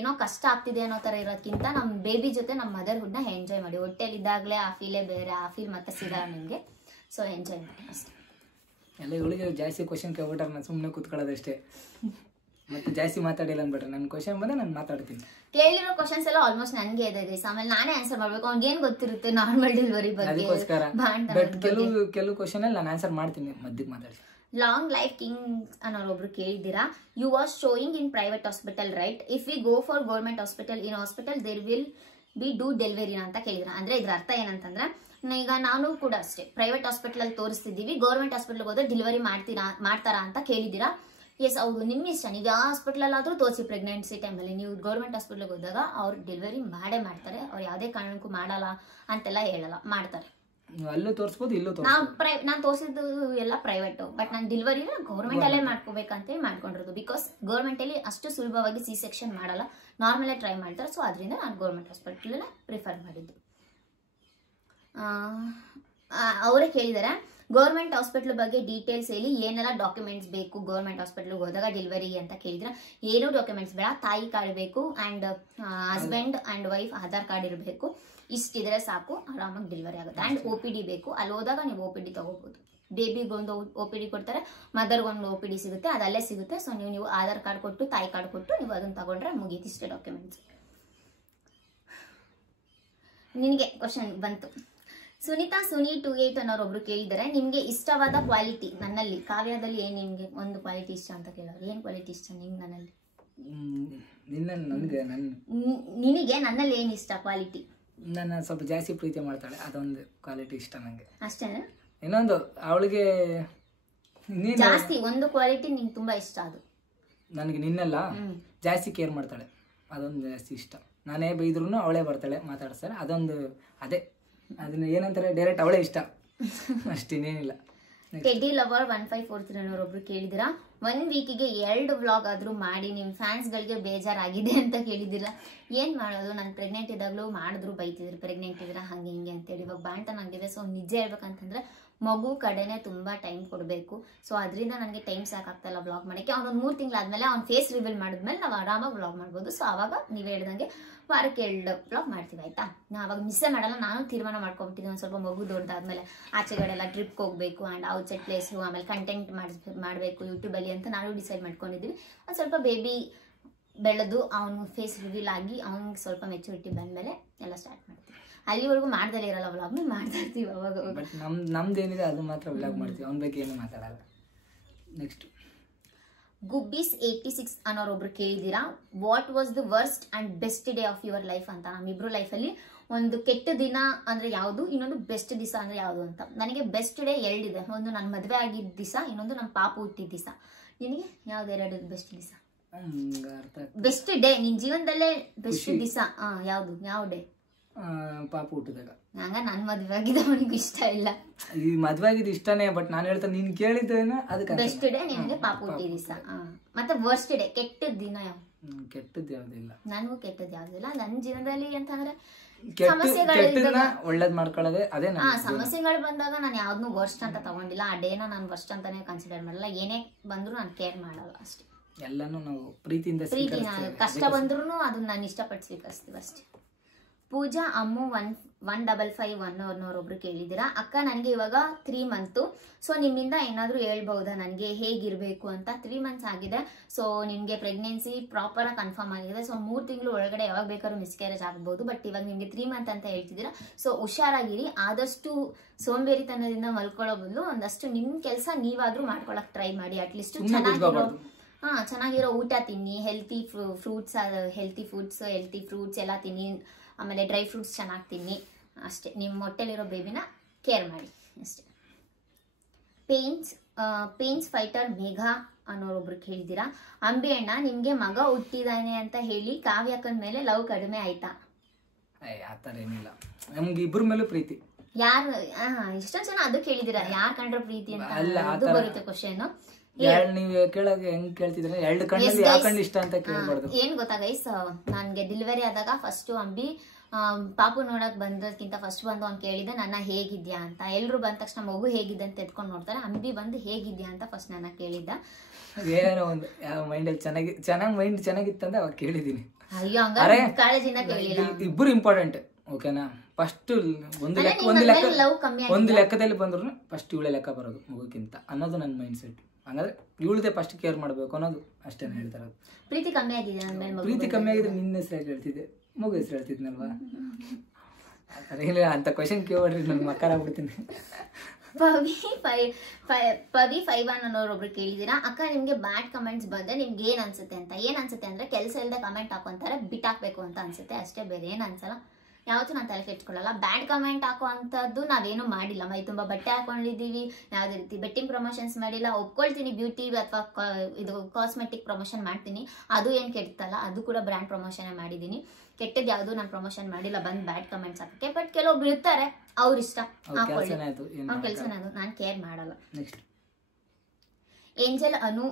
ಏನೋ ಕಷ್ಟ ಆಗ್ತಿದೆ ಅನ್ನೋ ಥರ ಇರೋದಕ್ಕಿಂತ ನಮ್ಮ ಬೇಬಿ ಜೊತೆ ನಮ್ಮ ಮದರ್ಹುಡ್ನ ಎಂಜಾಯ್ ಮಾಡಿ. ಹೊಟ್ಟೆಲಿದ್ದಾಗಲೇ ಆ ಫೀಲೇ ಬೇರೆ, ಆ ಫೀಲ್ ಮತ್ತೆ ಸಿಗಲ್ಲ ನಿಮಗೆ. ಸೊ ಎಂಜಾಯ್ ಮಾಡಿ ಅಷ್ಟೇ. ಎಲ್ಲ ಇವಳಿಗೆ ಜಾಸ್ತಿ ಕ್ವಶನ್ ಕೇಳ್ಬಿಟ್ರೆ ನಾನು ಸುಮ್ಮನೆ ಕೂತ್ಕೊಳ್ಳೋದಷ್ಟೇ, ಮತ್ತೆ ಜಾಸ್ತಿ ಮಾತಾಡಿಲ್ಲ ಅಂದ್ಬಿಟ್ರೆ ನನ್ನ ಕ್ವಶನ್ ಬಂದ್ರೆ ನಾನು ಮಾತಾಡ್ತೀನಿ. ಕೇಳಿರೋ ಕ್ವಶನ್ಸ್ ಎಲ್ಲ ಆಲ್ಮೋಸ್ಟ್ ನನಗೆ ಇದೆ ಗೈಸ್. ಆಮೇಲೆ ನಾನೇ ಆನ್ಸರ್ ಮಾಡ್ಬೇಕು. ಅವ್ನಿಗೆ ಏನು ಗೊತ್ತಿರುತ್ತೆ ನಾರ್ಮಲ್ ಡೆಲಿವರಿ ಬಗ್ಗೆ? ಅದಕ್ಕೋಸ್ಕರ ಕೆಲವು ಕ್ವಶನ್ ಅಲ್ಲಿ ನಾನು ಆನ್ಸರ್ ಮಾಡ್ತೀನಿ, ಮಧ್ಯಕ್ಕೆ ಮಾತಾಡಿ. ಲಾಂಗ್ ಲೈಫ್ ಕಿಂಗ್ ಅನ್ನೋರೊಬ್ರು ಕೇಳಿದ್ದೀರಾ. You was showing in private hospital right? If we go for government hospital, in hospital there will be do ಡೆಲಿವರಿನ ಅಂತ ಕೇಳಿದ್ರ. ಅಂದ್ರೆ ಇದ್ರ ಅರ್ಥ ಏನಂತಂದ್ರೆ, ಈಗ ನಾನು ಕೂಡ ಅಷ್ಟೇ ಪ್ರೈವೇಟ್ ಹಾಸ್ಪಿಟಲ್ ಅಲ್ಲಿ ತೋರಿಸ್ತಿದ್ದೀವಿ, ಗೌರ್ಮೆಂಟ್ ಹಾಸ್ಪಿಟಲ್ ಹೋದ್ರೆ ಡೆಲಿವರಿ ಮಾಡ್ತಾರಾ ಅಂತ ಕೇಳಿದ್ದೀರಾ. ಎಸ್ ಹೌದು, ನಿಮ್ಮ ಇಷ್ಟ. ನೀವು ಯಾವ ಹಾಸ್ಪಿಟಲಾದ್ರೂ ತೋರಿಸಿ ಪ್ರೆಗ್ನೆನ್ಸಿ ಟೈಮಲ್ಲಿ. ನೀವು ಗೌರ್ಮೆಂಟ್ ಹಾಸ್ಪಿಟ್ಲಿಗೆ ಹೋದಾಗ ಅವ್ರು ಡೆಲಿವರಿ ಮಾಡೇ ಮಾಡ್ತಾರೆ. ಅವ್ರು ಯಾವುದೇ ಕಾರಣಕ್ಕೂ ಮಾಡಲ್ಲ ಅಂತೆಲ್ಲ ಹೇಳಲ್ಲ, ಮಾಡ್ತಾರೆ. ಅಲ್ಲೂ ತೋರಿಸ್ಬೋದು, ಇಲ್ಲೂ ನಾನು ತೋರಿಸಿದ್ದು ಎಲ್ಲ ಪ್ರೈವೇಟ್. ಬಟ್ ನಾನು ಡೆಲಿವರಿ ಗೌರ್ಮೆಂಟ್ ಅಲ್ಲೇ ಮಾಡ್ಕೋಬೇಕಂತೇಳಿ ಮಾಡ್ಕೊಂಡಿರೋದು. ಬಿಕಾಸ್ ಗೌರ್ಮೆಂಟ್ ಅಲ್ಲಿ ಅಷ್ಟು ಸುಲಭವಾಗಿ C-ಸೆಕ್ಷನ್ ಮಾಡಲ್ಲ, ನಾರ್ಮಲೇ ಟ್ರೈ ಮಾಡ್ತಾರೆ. ಸೊ ಅದರಿಂದ ನಾನು ಗೌರ್ಮೆಂಟ್ ಹಾಸ್ಪಿಟಲ್ ಪ್ರಿಫರ್ ಮಾಡಿದ್ದು. ಅವರೇ ಕೇಳಿದ್ದಾರೆ, ಗೌರ್ಮೆಂಟ್ ಹಾಸ್ಪಿಟ್ಲ್ ಬಗ್ಗೆ ಡೀಟೇಲ್ಸ್ ಹೇಳಿ, ಏನೆಲ್ಲ ಡಾಕ್ಯುಮೆಂಟ್ಸ್ ಬೇಕು ಗೌರ್ಮೆಂಟ್ ಹಾಸ್ಪಿಟ್ಲ್ಗೆ ಹೋದಾಗ ಡೆಲಿವರಿಗೆ ಅಂತ ಕೇಳಿದ್ರೆ. ಏನೂ ಡಾಕ್ಯುಮೆಂಟ್ಸ್ ಬೇಡ, ತಾಯಿ ಕಾರ್ಡ್ ಬೇಕು and husband and wife Aadhaar card ಇರಬೇಕು. ಇಷ್ಟಿದ್ರೆ ಸಾಕು, ಆರಾಮಾಗಿ ಡೆಲಿವರಿ ಆಗುತ್ತೆ. ಆ್ಯಂಡ್ OPD ಬೇಕು. ಅಲ್ಲಿ ಹೋದಾಗ ನೀವು OPD ತಗೋಬಹುದು. ಬೇಬಿಗೊಂದು OPD ಕೊಡ್ತಾರೆ, ಮದರ್ಗೊಂದು OPD ಸಿಗುತ್ತೆ, ಅದಲ್ಲೇ ಸಿಗುತ್ತೆ. ಸೊ ನೀವು ಆಧಾರ್ ಕಾರ್ಡ್ ಕೊಟ್ಟು, ತಾಯಿ ಕಾರ್ಡ್ ಕೊಟ್ಟು ನೀವು ಅದನ್ನು ತಗೊಂಡ್ರೆ ಮುಗೀತು, ಇಷ್ಟೇ ಡಾಕ್ಯುಮೆಂಟ್ಸ್. ನಿನಗೆ ಕ್ವಶನ್ ಬಂತು. ಸುನೀತಾ ಸುನಿ 28 ಅನ್ನೋರೊಬ್ರು ಕೇಳಿದ್ದಾರೆ, ನಿಮ್ಗೆ ಇಷ್ಟವಾದ ಕ್ವಾಲಿಟಿ ನನ್ನಲ್ಲಿ, ಕಾವ್ಯದಲ್ಲಿ ಏನ್ ನಿಮ್ಗೆ ಒಂದು ಕ್ವಾಲಿಟಿ ಇಷ್ಟ ಅಂತ ಕೇಳೋರು. ಏನ್ ಕ್ವಾಲಿಟಿ ಇಷ್ಟ ನಿಮ್ಗೆ ನನ್ನಲ್ಲಿ? ನಿನಗೆ ನನ್ನಲ್ಲಿ ಏನ್ ಇಷ್ಟ ಕ್ವಾಲಿಟಿ? ನನ್ನ ಸ್ವಲ್ಪ ಜಾಸ್ತಿ ಪ್ರೀತಿ ಮಾಡ್ತಾಳೆ, ಅದೊಂದು ಕ್ವಾಲಿಟಿ ಇಷ್ಟ ನಂಗೆ. ಅಷ್ಟೇನಾ? ಇನ್ನೊಂದು ಅವಳಿಗೆ ಜಾಸ್ತಿ ಒಂದು ಕ್ವಾಲಿಟಿ ನಿಂಗೆ ತುಂಬಾ ಇಷ್ಟ. ಅದು ನನಗೆ ನಿನ್ನೆಲ್ಲ ಜಾಸ್ತಿ ಕೇರ್ ಮಾಡ್ತಾಳೆ, ಅದೊಂದು ಜಾಸ್ತಿ ಇಷ್ಟ. ನಾನೇ ಬೈದ್ರೂ ಅವಳೇ ಬರ್ತಾಳೆ, ಮಾತಾಡ್ತಾಳೆ. ಅದೊಂದು ಅದೇ, ಅದನ್ನ ಏನಂತಾರೆ ಡೈರೆಕ್ಟ್ ಅವಳೇ ಇಷ್ಟ, ಅಷ್ಟೇನೇನಿಲ್ಲ. ಟೆಡ್ಡಿ ಲವರ್ 1543 ಅನ್ನೋರೊಬ್ರು ಕೇಳಿದಿರಾ, 1 ವೀಕಿಗೆ 2 ವ್ಲಾಗ್ ಆದ್ರೂ ಮಾಡಿ, ನಿಮ್ ಫ್ಯಾನ್ಸ್ ಗಳಿಗೆ ಬೇಜಾರಾಗಿದೆ ಅಂತ ಕೇಳಿದಿರ. ಏನ್ ಮಾಡೋದು, ನಾನು ಪ್ರೆಗ್ನೆಂಟ್ ಇದ್ದಾಗಲೂ ಮಾಡಿದ್ರು ಬೈತಿದ್ರು, ಪ್ರೆಗ್ನೆಂಟ್ ಇದ್ರ ಹಂಗೆ ಹಿಂಗೆ ಅಂತೇಳಿ. ಇವಾಗ ಬಾಣ್ತನಾಗಿದೆ. ಸೊ ನಿಜ ಹೇಳ್ಬೇಕಂತಂದ್ರೆ ಮಗು ಕಡೆನೆ ತುಂಬಾ ಟೈಮ್ ಕೊಡಬೇಕು. ಸೊ ಅದರಿಂದ ನನಗೆ ಟೈಮ್ ಸಾಕಾಗ್ತಾಯಿಲ್ಲ ವ್ಲಾಗ್ ಮಾಡೋಕ್ಕೆ. ಅವ್ನೊಂದು 3 ತಿಂಗಳಾದ್ಮೇಲೆ ಅವ್ನು ಫೇಸ್ ರಿವೀಲ್ ಮಾಡಿದ್ಮೇಲೆ ನಾವು ಆರಾಮಾಗಿ ವ್ಲಾಗ್ ಮಾಡ್ಬೋದು. ಸೊ ಆವಾಗ ನೀವು ಹೇಳ್ದಂಗೆ ವಾರಕ್ಕೆ 2 ವ್ಲಾಗ್ ಮಾಡ್ತೀವಿ, ಆಯ್ತಾ? ನಾ ಅವಾಗ ಮಿಸ್ಸೇ ಮಾಡಲ್ಲ. ನಾನು ತೀರ್ಮಾನ ಮಾಡ್ಕೊಬಿಟ್ಟಿದ್ದೀನಿ, ಒಂದು ಸ್ವಲ್ಪ ಮಗು ದೊಡ್ಡದಾದ್ಮೇಲೆ ಆಚೆಗಡೆಲ್ಲ ಟ್ರಿಪ್ಗೆ ಹೋಗ್ಬೇಕು ಆ್ಯಂಡ್ ಔಟ್ಸೈಡ್ ಪ್ಲೇಸು, ಆಮೇಲೆ ಕಂಟೆಂಟ್ ಮಾಡಬೇಕು ಯೂಟ್ಯೂಬಲ್ಲಿ ಅಂತ ನಾನು ಡಿಸೈಡ್ ಮಾಡ್ಕೊಂಡಿದ್ದೀವಿ. ಒಂದು ಸ್ವಲ್ಪ ಬೇಬಿ ಬೆಳೆದು ಅವನು ಫೇಸ್ ರಿವೀಲ್ ಆಗಿ ಅವ್ನಿಗೆ ಸ್ವಲ್ಪ ಮೆಚುರಿಟಿ ಬಂದಮೇಲೆ ಎಲ್ಲ ಸ್ಟಾರ್ಟ್ ಮಾಡ್ತೀವಿ. ಅಲ್ಲಿವರೆಗೂ ಮಾಡ್ದಲೇ ಇರಲ್ಲ ವ್ಲಾಗ್, ಮಾಡ್ತಾ ಇರ್ತೀವಿ ಅವಾಗ. ಬಟ್ ನಮ್ದೇನಿದೆ ಅದು ಮಾತ್ರ ವ್ಲಾಗ್ ಮಾಡ್ತೀವಿ, ಅವನ ಬಗ್ಗೆ ಏನು ಮಾತಾಡಲ್ಲ. ನೆಕ್ಸ್ಟ್ ಗುಬ್ಬೀಸ್ 86 ಅನ್ನೋರೊಬ್ರು ಕೇಳಿದ್ದೀರಾ, what was the worst and best day of your life ಅಂತ. ನಮ್ಮಿಬ್ರು ಲೈಫಲ್ಲಿ ಒಂದು ಕೆಟ್ಟ ದಿನ ಅಂದ್ರೆ ಯಾವುದು, ಇನ್ನೊಂದು ಬೆಸ್ಟ್ ದಿವಸ ಅಂದ್ರೆ ಯಾವುದು ಅಂತ. ನನಗೆ ಬೆಸ್ಟ್ ಡೇ ಎರಡಿದೆ, ಒಂದು ನನ್ನ ಮದುವೆ ಆಗಿದ್ದ ದಿವಸ, ಇನ್ನೊಂದು ನಮ್ಮ ಪಾಪು ಹುಟ್ಟಿದ ದಿವಸ. ನಿನಗೆ ಯಾವ್ದು ಎರಡು ಬೆಸ್ಟ್ ದಿವಸ, ಬೆಸ್ಟ್ ಡೇ ನಿನ್ ಜೀವನದಲ್ಲೇ ಬೆಸ್ಟ್ ದಿವಸ ಯಾವ್ದು, ಯಾವ ಡೇ? ಪಾಪು ಹುಟ್ಟಿದಾಗ. ನಂಗ ನನ್ ಮದ್ವೆ ಆಗಿದ್ದ ಅವನಿಗೂ ಇಷ್ಟ ಇಲ್ಲ. ಈ ಮದ್ವೆ ಆಗಿದ್ದು ಇಷ್ಟನೇ, ಬಟ್ ನಾನು ಹೇಳ್ತಾ ನೀನ್ ಕೇಳಿದ್ದೇನೆ ಅದಕ್ಕೆ ಬೆಸ್ಟ್ ಡೇ ನಿನ್ಗೆ ಪಾಪು ಹುಟ್ಟಿದ ದಿವಸ. ಮತ್ತೆ ವರ್ಸ್ಟ್ ಡೇ ಕೆಟ್ಟ ದಿನ ಯಾವ? ಕೆಟ್ಟದ್ದು ಯಾವ್ದಿಲ್ಲ, ನನಗೂ ಕೆಟ್ಟದ್ದು ಯಾವ್ದಿಲ್ಲ. ನನ್ನ ಜೀವನದಲ್ಲಿ ಅಂತಂದ್ರೆ ಒಳ್ಳೇದ್ ಮಾಡ್ಕೊಳ್ಳೋದೇ ಅದೇ. ಸಮಸ್ಯೆಗಳು ಬಂದಾಗ ನಾನು ಯಾವ್ದನ್ನೂ ವರ್ಸ್ಟ್ ಅಂತ ತಗೊಂಡಿಲ್ಲ. ಆ ಡೇನ ನಾನು ವರ್ಸ್ಟ್ ಅಂತಾನೆ ಕನ್ಸಿಡರ್ ಮಾಡಲ್ಲ. ಏನೇ ಬಂದ್ರು ನಾನು ಕೇರ್ ಮಾಡಲ್ಲ ಅಷ್ಟೇ. ಎಲ್ಲಾನು ನಾವು ಪ್ರೀತಿಯಿಂದ ಕಷ್ಟ ಬಂದ್ರು ಅದನ್ನ ನಾನು ಇಷ್ಟಪಟ್ಟು ಸ್ವೀಕರಿಸ್ತೀವಿ ಅಷ್ಟೇ. ಪೂಜಾ ಅಮ್ಮು 1551 ಅವ್ರನ್ನೊಬ್ರು ಕೇಳಿದ್ದೀರಾ, ಅಕ್ಕ ನನಗೆ ಇವಾಗ 3 ಮಂತು, ಸೊ ನಿಮ್ಮಿಂದ ಏನಾದರೂ ಹೇಳ್ಬಹುದಾ ನನಗೆ ಹೇಗಿರಬೇಕು ಅಂತ. 3 ಮಂತ್ಸ್ ಆಗಿದೆ, ಸೊ ನಿಮಗೆ ಪ್ರೆಗ್ನೆನ್ಸಿ ಪ್ರಾಪರ್ ಆಗಿ ಕನ್ಫರ್ಮ್ ಆಗಿದೆ. ಸೊ 3 ತಿಂಗಳು ಒಳಗಡೆ ಯಾವಾಗ ಬೇಕಾದ್ರೂ ಮಿಸ್ಕ್ಯಾರೇಜ್ ಆಗ್ಬೋದು. ಬಟ್ ಇವಾಗ ನಿಮಗೆ 3 ಮಂತ್ ಅಂತ ಹೇಳ್ತಿದ್ದೀರಾ, ಸೊ ಹುಷಾರಾಗಿರಿ. ಆದಷ್ಟು ಸೋಂಬೇರಿತನದಿಂದ ಮಲ್ಕೊಳ್ಳೋ ಬದಲು ಒಂದಷ್ಟು ನಿಮ್ಮ ಕೆಲಸ ನೀವಾದ್ರೂ ಮಾಡ್ಕೊಳಕ್ ಟ್ರೈ ಮಾಡಿ. ಅಟ್ಲೀಸ್ಟ್ ಚೆನ್ನಾಗಿರೋ ಊಟ ತಿನ್ನಿ, ಹೆಲ್ತಿ ಫ್ರೂಟ್ಸ್ ಎಲ್ಲ ತಿನ್ನಿ, ಆಮೇಲೆ ಡ್ರೈ ಫ್ರೂಟ್ಸ್ ಚೆನ್ನಾಗಿ ತಿನ್ನಿ ಅಷ್ಟೇ. ನಿಮ್ಮ ಹೊಟ್ಟೆಲಿರೋ ಬೇಬಿನ ಕೇರ್ ಮಾಡಿ ಅಷ್ಟೇ. ಪೇನ್ಸ್ ಫೈಟರ್ ಮೇಘ ಅನ್ನೋರೊಬ್ರು ಕೇಳಿದ್ದೀರಾ, ಅಂಬಿ ಅಣ್ಣ ನಿಮ್ಗೆ ಮಗ ಹುಟ್ಟಿದಾನೆ ಅಂತ ಹೇಳಿ ಕಾವ್ಯಕ್ಕನ ಮೇಲೆ ಲವ್ ಕಡಿಮೆ ಆಯ್ತಾ? ಆತರ ಏನಿಲ್ಲ, ನಮ್ಗೆ ಇಬ್ರ ಮೇಲೂ ಪ್ರೀತಿ. ಯಾರು ಎಷ್ಟೊಂದ್ ಜನ ಅದು ಕೇಳಿದಿರಾ, ಯಾರ್ ಕಂಡ್ರೆ ಪ್ರೀತಿ ಅಂತ ಅದು ಬರುತ್ತೆ ಕ್ವಶನ್. ನೀವು ಕೇಳೋದು ಹೆಂಗ್ ಕೇಳ್ತಿದ್ರೆ ಎರಡು ಕಣ್ಣಲ್ಲಿ ಯಾವ ಕಣ್ಣು ಇಷ್ಟ ಅಂತ ಕೇಳ್ಬಾರ್ದು. ಏನ್ ಗೊತ್ತಾ ಗೈಸ್, ನನ್ಗೆ ಡೆಲಿವರಿ ಆದಾಗ ಫಸ್ಟ್ ಅಂಬಿ ಪಾಪು ನೋಡಕ್ ಬಂದಕ್ಕಿಂತ ಫಸ್ಟ್ ಬಂದು ಅವ್ನು ಕೇಳಿದೆ ನನ್ನ ಹೇಗಿದ್ಯಾ ಅಂತ. ಎಲ್ರು ಬಂದ ತಕ್ಷಣ ಮಗು ಹೇಗಿದೆ ಅಂತ ಎತ್ಕೊಂಡು ನೋಡ್ತಾರೆ, ಅಂಬಿ ಬಂದು ಹೇಗಿದ್ಯಾ ಅಂತ ಫಸ್ಟ್ ನನ್ನ ಕೇಳಿದ್ದ. ಏನೋ ಒಂದು ಯಾವ ಮೈಂಡಲ್ಲಿ ಮೈಂಡ್ ಚೆನ್ನಾಗಿತ್ತಂದ್ರೆ ಅವಾಗ ಕೇಳಿದೀನಿ. ಅಯ್ಯೋ ಹಂಗಾರೆ ಕಾಳಜಿಂದ ಕೇಳಿಲ್ಲ. ಇಬ್ಬರು ಇಂಪಾರ್ಟೆಂಟ್, ಓಕೆನಾ? ಫಸ್ಟ್ ಒಂದು ಲೆಕ್ಕದಲ್ಲಿ ಬಂದ್ರು ಫಸ್ಟ್ ಇವಳೆ ಲೆಕ್ಕ ಬರೋದು ಮಗುಕ್ಕಿಂತ ಅನ್ನೋದು ನನ್ನ ಮೈಂಡ್ ಸೆಟ್. ಹಂಗಾದ್ರೆ ಇವಳದೇ ಫಸ್ಟ್ ಕೇರ್ ಮಾಡ್ಬೇಕು ಅನ್ನೋದು ಅಷ್ಟೇ ಹೇಳ್ತಾರೆ. ಪ್ರೀತಿ ಕಮ್ಮಿ ಆಗಿದೆ, ಪ್ರೀತಿ ಕಮ್ಮಿ ಆಗಿದ್ರೆ ನಿನ್ನ ಹೆಸರು ಹೇಳ್ತಿದ್ದೆ, ಮಗು ಹೆಸರು ಹೇಳ್ತಿದ್ನಲ್ವಾ? ಇಲ್ಲ ಅಂತ ಕ್ವಶನ್ ಕೇಳ್ರಿ, ನನ್ ಮಕ್ಕಳ ಆಗ್ಬಿಡ್ತೀನಿ. ಪವಿ 51 ಅನ್ನೋರೊಬ್ರು ಕೇಳಿದಿರಾ, ಅಕ್ಕ ನಿಮ್ಗೆ ಬ್ಯಾಡ್ ಕಮೆಂಟ್ಸ್ ಬಂದ್ರೆ ನಿಮ್ಗೆ ಏನ್ ಅನ್ಸುತ್ತೆ ಅಂತ. ಏನ್ ಅನ್ಸುತ್ತೆ ಅಂದ್ರೆ ಕೆಲಸ ಇಲ್ಲದೆ ಕಮೆಂಟ್ ಹಾಕೊಂತಾರೆ, ಬಿಟ್ಟಾಕ್ಬೇಕು ಅಂತ ಅನ್ಸುತ್ತೆ ಅಷ್ಟೇ, ಬೇರೆ ಏನ್ ಅನ್ಸಲ್ಲ. ಯಾವತ್ತೂ ನಾನು ತಲೆ ಕೆಡ್ಸ್ಕೊಳ್ಳಲ್ಲ. ಬ್ಯಾಡ್ ಕಮೆಂಟ್ ಹಾಕೋ ಅಂಥದ್ದು ನಾವೇನು ಮಾಡಿಲ್ಲ. ಮೈ ತುಂಬ ಬಟ್ಟೆ ಹಾಕೊಂಡಿದ್ದೀವಿ, ಯಾವುದೇ ರೀತಿ ಬೆಟ್ಟಿಂಗ್ ಪ್ರಮೋಷನ್ಸ್ ಮಾಡಿಲ್ಲ. ಒಪ್ಕೊಳ್ತೀನಿ ಬ್ಯೂಟಿ ಅಥವಾ ಇದು ಕಾಸ್ಮೆಟಿಕ್ ಪ್ರಮೋಷನ್ ಮಾಡ್ತೀನಿ, ಅದು ಏನು ಕೆಡ್ತಲ್ಲ, ಅದು ಕೂಡ ಬ್ರ್ಯಾಂಡ್ ಪ್ರಮೋಷನ್ ಮಾಡಿದ್ದೀನಿ. ಕೆಟ್ಟದ್ದು ಯಾವುದು ನಾನು ಪ್ರಮೋಷನ್ ಮಾಡಿಲ್ಲ ಬಂದು ಬ್ಯಾಡ್ ಕಮೆಂಟ್ಸ್ ಹಾಕಕ್ಕೆ. ಬಟ್ ಕೆಲವೊಬ್ರು ಇರ್ತಾರೆ, ಅವ್ರ ಇಷ್ಟ, ಹಾಕೊಳ್ಳಿ, ಅವ್ರ ಕೆಲಸನೇ ಅದು, ನಾನು ಕೇರ್ ಮಾಡಲ್ಲ. ಏಂಜಲ್ ಅನು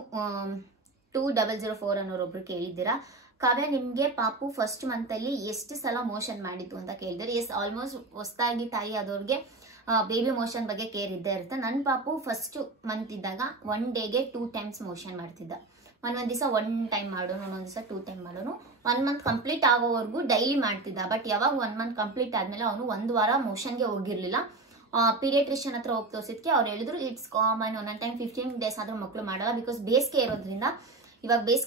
2004 ಅನ್ನೋರೊಬ್ರು ಕೇಳಿದ್ದೀರಾ, ಕಾವ್ಯ ನಿಮ್ಗೆ ಪಾಪು ಫಸ್ಟ್ ಮಂತಲ್ಲಿ ಎಷ್ಟು ಸಲ ಮೋಷನ್ ಮಾಡಿತ್ತು ಅಂತ ಕೇಳಿದ್ರೆ, ಎಸ್ ಆಲ್ಮೋಸ್ಟ್ ಹೊಸದಾಗಿ ತಾಯಿ ಆದವ್ರಿಗೆ ಬೇಬಿ ಮೋಷನ್ ಬಗ್ಗೆ ಕೇರ್ ಇದ್ದೇ ಇರುತ್ತೆ. ನನ್ನ ಪಾಪು ಫಸ್ಟ್ ಮಂತ್ ಇದ್ದಾಗ 1 ಡೇಗೆ 2 ಟೈಮ್ಸ್ ಮೋಷನ್ ಮಾಡ್ತಿದ್ದ. ಒಂದೊಂದು ದಿವಸ 1 ಟೈಮ್ ಮಾಡೋನು, ಒಂದೊಂದು ದಿವಸ 2 ಟೈಮ್ ಮಾಡೋನು. 1 ಮಂತ್ ಕಂಪ್ಲೀಟ್ ಆಗೋವರೆಗೂ ಡೈಲಿ ಮಾಡ್ತಿದ್ದ. ಬಟ್ ಯಾವಾಗ 1 ಮಂತ್ ಕಂಪ್ಲೀಟ್ ಆದ್ಮೇಲೆ ಅವನು 1 ವಾರ ಮೋಷನ್ಗೆ ಹೋಗಿರ್ಲಿಲ್ಲ. ಪೀಡಿಯಾಟ್ರಿಷಿಯನ್ ಹತ್ರ ಹೋಗಿ ತೋರಿಸಿದ್ಕೆ ಅವ್ರು ಹೇಳಿದ್ರು ಇಟ್ಸ್ ಕಾಮನ್, ಒಂದೊಂದು ಟೈಮ್ 15 ಡೇಸ್ ಆದ್ರೂ ಮಕ್ಕಳು ಮಾಡಲ್ಲ. ಬಿಕಾಸ್ ಬೇಸಿಗೆ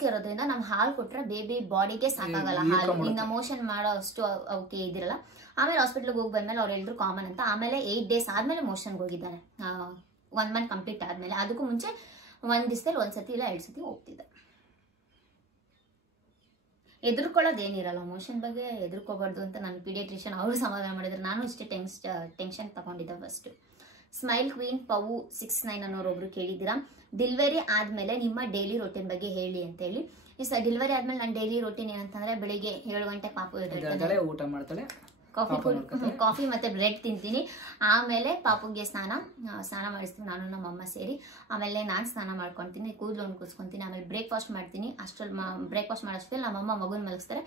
ಇರೋದ್ರಿಂದ ನಾವು ಹಾಲು ಕೊಟ್ರೆ ಬೇಬಿ ಬಾಡಿಗೆ ಸಾಕಾಗಲ್ಲ ಹಾಲು, ಇನ್ನು ಮೋಷನ್ ಮಾಡೋ ಅಷ್ಟು ಅವಕ್ಕೆ ಇದಿರಲ್ಲ. ಆಮೇಲೆ ಹಾಸ್ಪಿಟ್ಲಿಗೆ ಹೋಗಿ ಬಂದ್ಮೇಲೆ ಅವ್ರು ಹೇಳಿದ್ರು ಕಾಮನ್ ಅಂತ. ಆಮೇಲೆ 8 ಡೇಸ್ ಆದ್ಮೇಲೆ ಮೋಷನ್ಗೆ ಹೋಗಿದ್ದಾನೆ, 1 ಮಂತ್ ಕಂಪ್ಲೀಟ್ ಆದ್ಮೇಲೆ. ಅದಕ್ಕೂ ಮುಂಚೆ 1 ದಿವಸದಲ್ಲಿ 1 ಸತಿ ಇಲ್ಲ 2 ಸತಿ ಹೋಗ್ತಿದ್ದ. ಎದುರ್ಕೊಳ್ಳೋದೇನಿರಲ್ಲ, ಮೋಷನ್ ಬಗ್ಗೆ ಎದುರ್ಕೋಬಾರ್ದು ಅಂತ ನನ್ನ ಪೀಡಿಯಾಟ್ರಿಷಿಯನ್ ಅವರು ಸಮಾಧಾನ ಮಾಡಿದ್ರು. ನಾನು ಇಷ್ಟೇ ಟೆನ್ಷನ್ ತಗೊಂಡಿದ್ದೆ ಫಸ್ಟ್. ಸ್ಮೈಲ್ ಕ್ವೀನ್ ಪವು 69 ಅನ್ನೋರೊಬ್ರು ಕೇಳಿದ್ದೀರಾ, ಡೆಲಿವರಿ ಆದ್ಮೇಲೆ ನಿಮ್ಮ ಡೈಲಿ ರೋಟೀನ್ ಬಗ್ಗೆ ಹೇಳಿ ಅಂತ ಹೇಳಿ. ಡೆಲಿವರಿ ಆದ್ಮೇಲೆ ನನ್ನ ಡೈಲಿ ರೋಟೀನ್ ಏನಂತಂದ್ರೆ, ಬೆಳಿಗ್ಗೆ 7 ಗಂಟೆ ಪಾಪು ಎದ್ದೇಳ್ತಾಳೆ, ಊಟ ಮಾಡ್ತಾಳೆ, ಕಾಫಿ ಮತ್ತೆ ಬ್ರೆಡ್ ತಿಂತೀನಿ. ಆಮೇಲೆ ಪಾಪುಗೆ ಸ್ನಾನ ಮಾಡಿಸ್ತೀವಿ ನಾನು ನಮ್ಮ ಅಮ್ಮ ಸೇರಿ. ಆಮೇಲೆ ನಾನು ಸ್ನಾನ ಮಾಡ್ಕೊತೀನಿ, ಕೂದಲು ಕೂಸ್ಕೊಂತೀನಿ. ಆಮೇಲೆ ಬ್ರೇಕ್ಫಾಸ್ಟ್ ಮಾಡ್ತೀನಿ. ಅಷ್ಟ್ರಲ್ಲಿ ಬ್ರೇಕ್ಫಾಸ್ಟ್ ಮಾಡೋಷ್ಟರಲ್ಲಿ ನಮ್ಮಮ್ಮ ಮಗುನ್ ಮಲಗಿಸ್ತಾರೆ.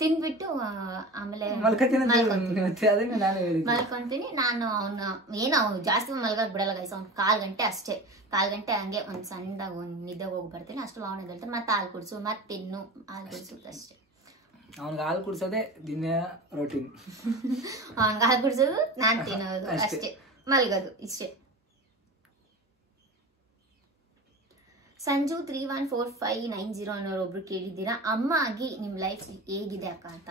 ತಿನ್ಬಿಟ್ಟು ಆಮೇಲೆ ಮಲ್ಕೊಂತೀನಿ ನಾನು. ಅವ್ನು ಜಾಸ್ತಿ ಮಲ್ಗಕ್ ಬಿಡಲ್ಲ ಗೈಸ್, ಅವ್ನು 1/4 ಗಂಟೆ ಅಷ್ಟೇ, 1/4 ಗಂಟೆ ಹಂಗೆ ಒಂದು ಸಣ್ಣದಾಗ ಒಂದು ನಿದ್ದೆಗೆ ಹೋಗಿ ಬರ್ತೀನಿ. ಅಷ್ಟು ಅವನು ಎದ್ದೇಳ್ತಾನೆ, ಮತ್ತೆ ಹಾಲು ಕುಡಿಸು, ಮತ್ತೆ ತಿನ್ನು, ಹಾಲು ಕುಡಿಸು ಅಷ್ಟೇ. ಅವ್ನಿಗೆ ಹಾಲು ಕುಡಿಸೋದೇ ದಿನ ರೋಟೀನ್. ಅವ್ನಿಗೆ ಹಾಲು ಕುಡಿಸೋದು, ನಾನು ತಿನ್ನೋದು ಅಷ್ಟೇ, ಮಲ್ಗೋದು ಇಷ್ಟೇ. ಸಂಜು 314590 ಅನ್ನೋರೊಬ್ರು ಕೇಳಿದ್ದೀರಾ, ಅಮ್ಮ ಆಗಿ ನಿಮ್ಮ ಲೈಫ್ ಹೇಗಿದೆ ಅಕ್ಕ ಅಂತ.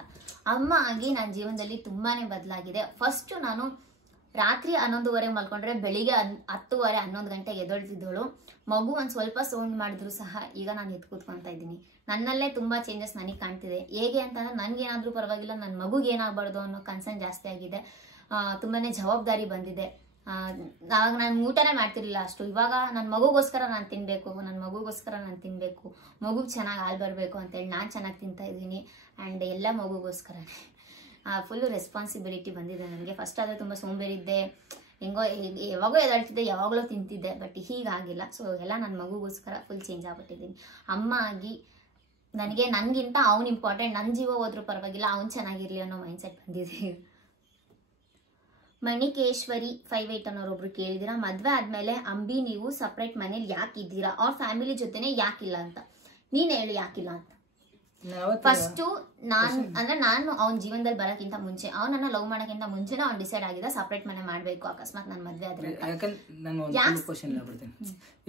ಅಮ್ಮ ಆಗಿ ನನ್ನ ಜೀವನದಲ್ಲಿ ತುಂಬಾನೇ ಬದಲಾಗಿದೆ. ಫಸ್ಟ್ ನಾನು ರಾತ್ರಿ 11:30 ಮಲ್ಕೊಂಡ್ರೆ ಬೆಳಿಗ್ಗೆ 10:30 11 ಗಂಟೆಗೆ ಎದ್ದೊಳ್ತಿದ್ದವಳು. ಮಗು ಒಂದು ಸ್ವಲ್ಪ ಸೌಂಡ್ ಮಾಡಿದ್ರು ಸಹ ಈಗ ನಾನು ಎದ್ದು ಕೂತ್ಕೊತಾ ಇದ್ದೀನಿ. ನನ್ನಲ್ಲೇ ತುಂಬಾ ಚೇಂಜಸ್ ನನಗೆ ಕಾಣ್ತಿದೆ. ಹೇಗೆ ಅಂತಂದ್ರೆ ನನ್ಗೇನಾದ್ರೂ ಪರವಾಗಿಲ್ಲ, ನನ್ನ ಮಗುಗೆ ಏನಾಗಬಾರ್ದು ಅನ್ನೋ ಕನ್ಸರ್ನ್ ಜಾಸ್ತಿ ಆಗಿದೆ. ತುಂಬಾನೇ ಜವಾಬ್ದಾರಿ ಬಂದಿದೆ. ಆವಾಗ ನಾನು ಊಟನೇ ಮಾಡ್ತಿರ್ಲಿಲ್ಲ ಅಷ್ಟು. ಇವಾಗ ನನ್ನ ಮಗುಗೋಸ್ಕರ ನಾನು ತಿನ್ಬೇಕು, ಮಗುಗೆ ಚೆನ್ನಾಗಿ ಹಾಲು ಬರಬೇಕು ಅಂತೇಳಿ ನಾನು ಚೆನ್ನಾಗಿ ತಿಂತಾ ಇದ್ದೀನಿ. ಆ್ಯಂಡ್ ಎಲ್ಲ ಮಗುಗೋಸ್ಕರನೇ ಫುಲ್ಲು ರೆಸ್ಪಾನ್ಸಿಬಿಲಿಟಿ ಬಂದಿದೆ ನನಗೆ. ಫಸ್ಟ್ ಆದರೆ ತುಂಬ ಸೋಂಬೇರಿ ಇದ್ದೆ, ಹೆಂಗೋ ಯಾವಾಗೋ ಎದಾಳ್ತಿದ್ದೆ, ಯಾವಾಗಲೂ ತಿಂತಿದ್ದೆ. ಬಟ್ ಹೀಗಾಗಿಲ್ಲ. ಸೊ ಎಲ್ಲ ನನ್ನ ಮಗುಗೋಸ್ಕರ ಫುಲ್ ಚೇಂಜ್ ಆಗ್ಬಿಟ್ಟಿದ್ದೀನಿ. ಅಮ್ಮ ಆಗಿ ನನಗಿಂತ ಅವ್ನು ಇಂಪಾರ್ಟೆಂಟ್. ನನ್ನ ಜೀವ ಹೋದ್ರೂ ಪರವಾಗಿಲ್ಲ, ಅವ್ನು ಚೆನ್ನಾಗಿರಲಿ ಅನ್ನೋ ಮೈಂಡ್ಸೆಟ್ ಬಂದಿದೆ. ಮಣಿಕೇಶ್ವರಿ 58 ಅನ್ನೋರೊಬ್ರು ಕೇಳಿದಿರಾ, ಮದ್ವೆ ಆದ್ಮೇಲೆ ಅಂಬಿ ನೀವು ಸಪ್ರೇಟ್ ಮನೇಲಿ ಯಾಕಿದ್ದೀರಾ, ಅವ್ರ ಫ್ಯಾಮಿಲಿ ಜೊತೆನೆ ಯಾಕಿಲ್ಲ ಅಂತ. ನೀನ್ ಹೇಳು ಯಾಕಿಲ್ಲ ಅಂತ. ಫಸ್ಟು ನಾನು ಅವ್ನ ಜೀವನದಲ್ಲಿ ಬರೋಕ್ಕಿಂತ ಮುಂಚೆ, ಅವನನ್ನ ಲವ್ ಮಾಡೋಕ್ಕಿಂತ ಮುಂಚೆನೇ ಅವ್ನು ಡಿಸೈಡ್ ಆಗಿದ್ದ ಸಪ್ರೇಟ್ ಮನೆ ಮಾಡ್ಬೇಕು ಅಕಸ್ಮಾತ್ ನನ್ನ ಮದ್ವೆ ಆದ್ರೆ.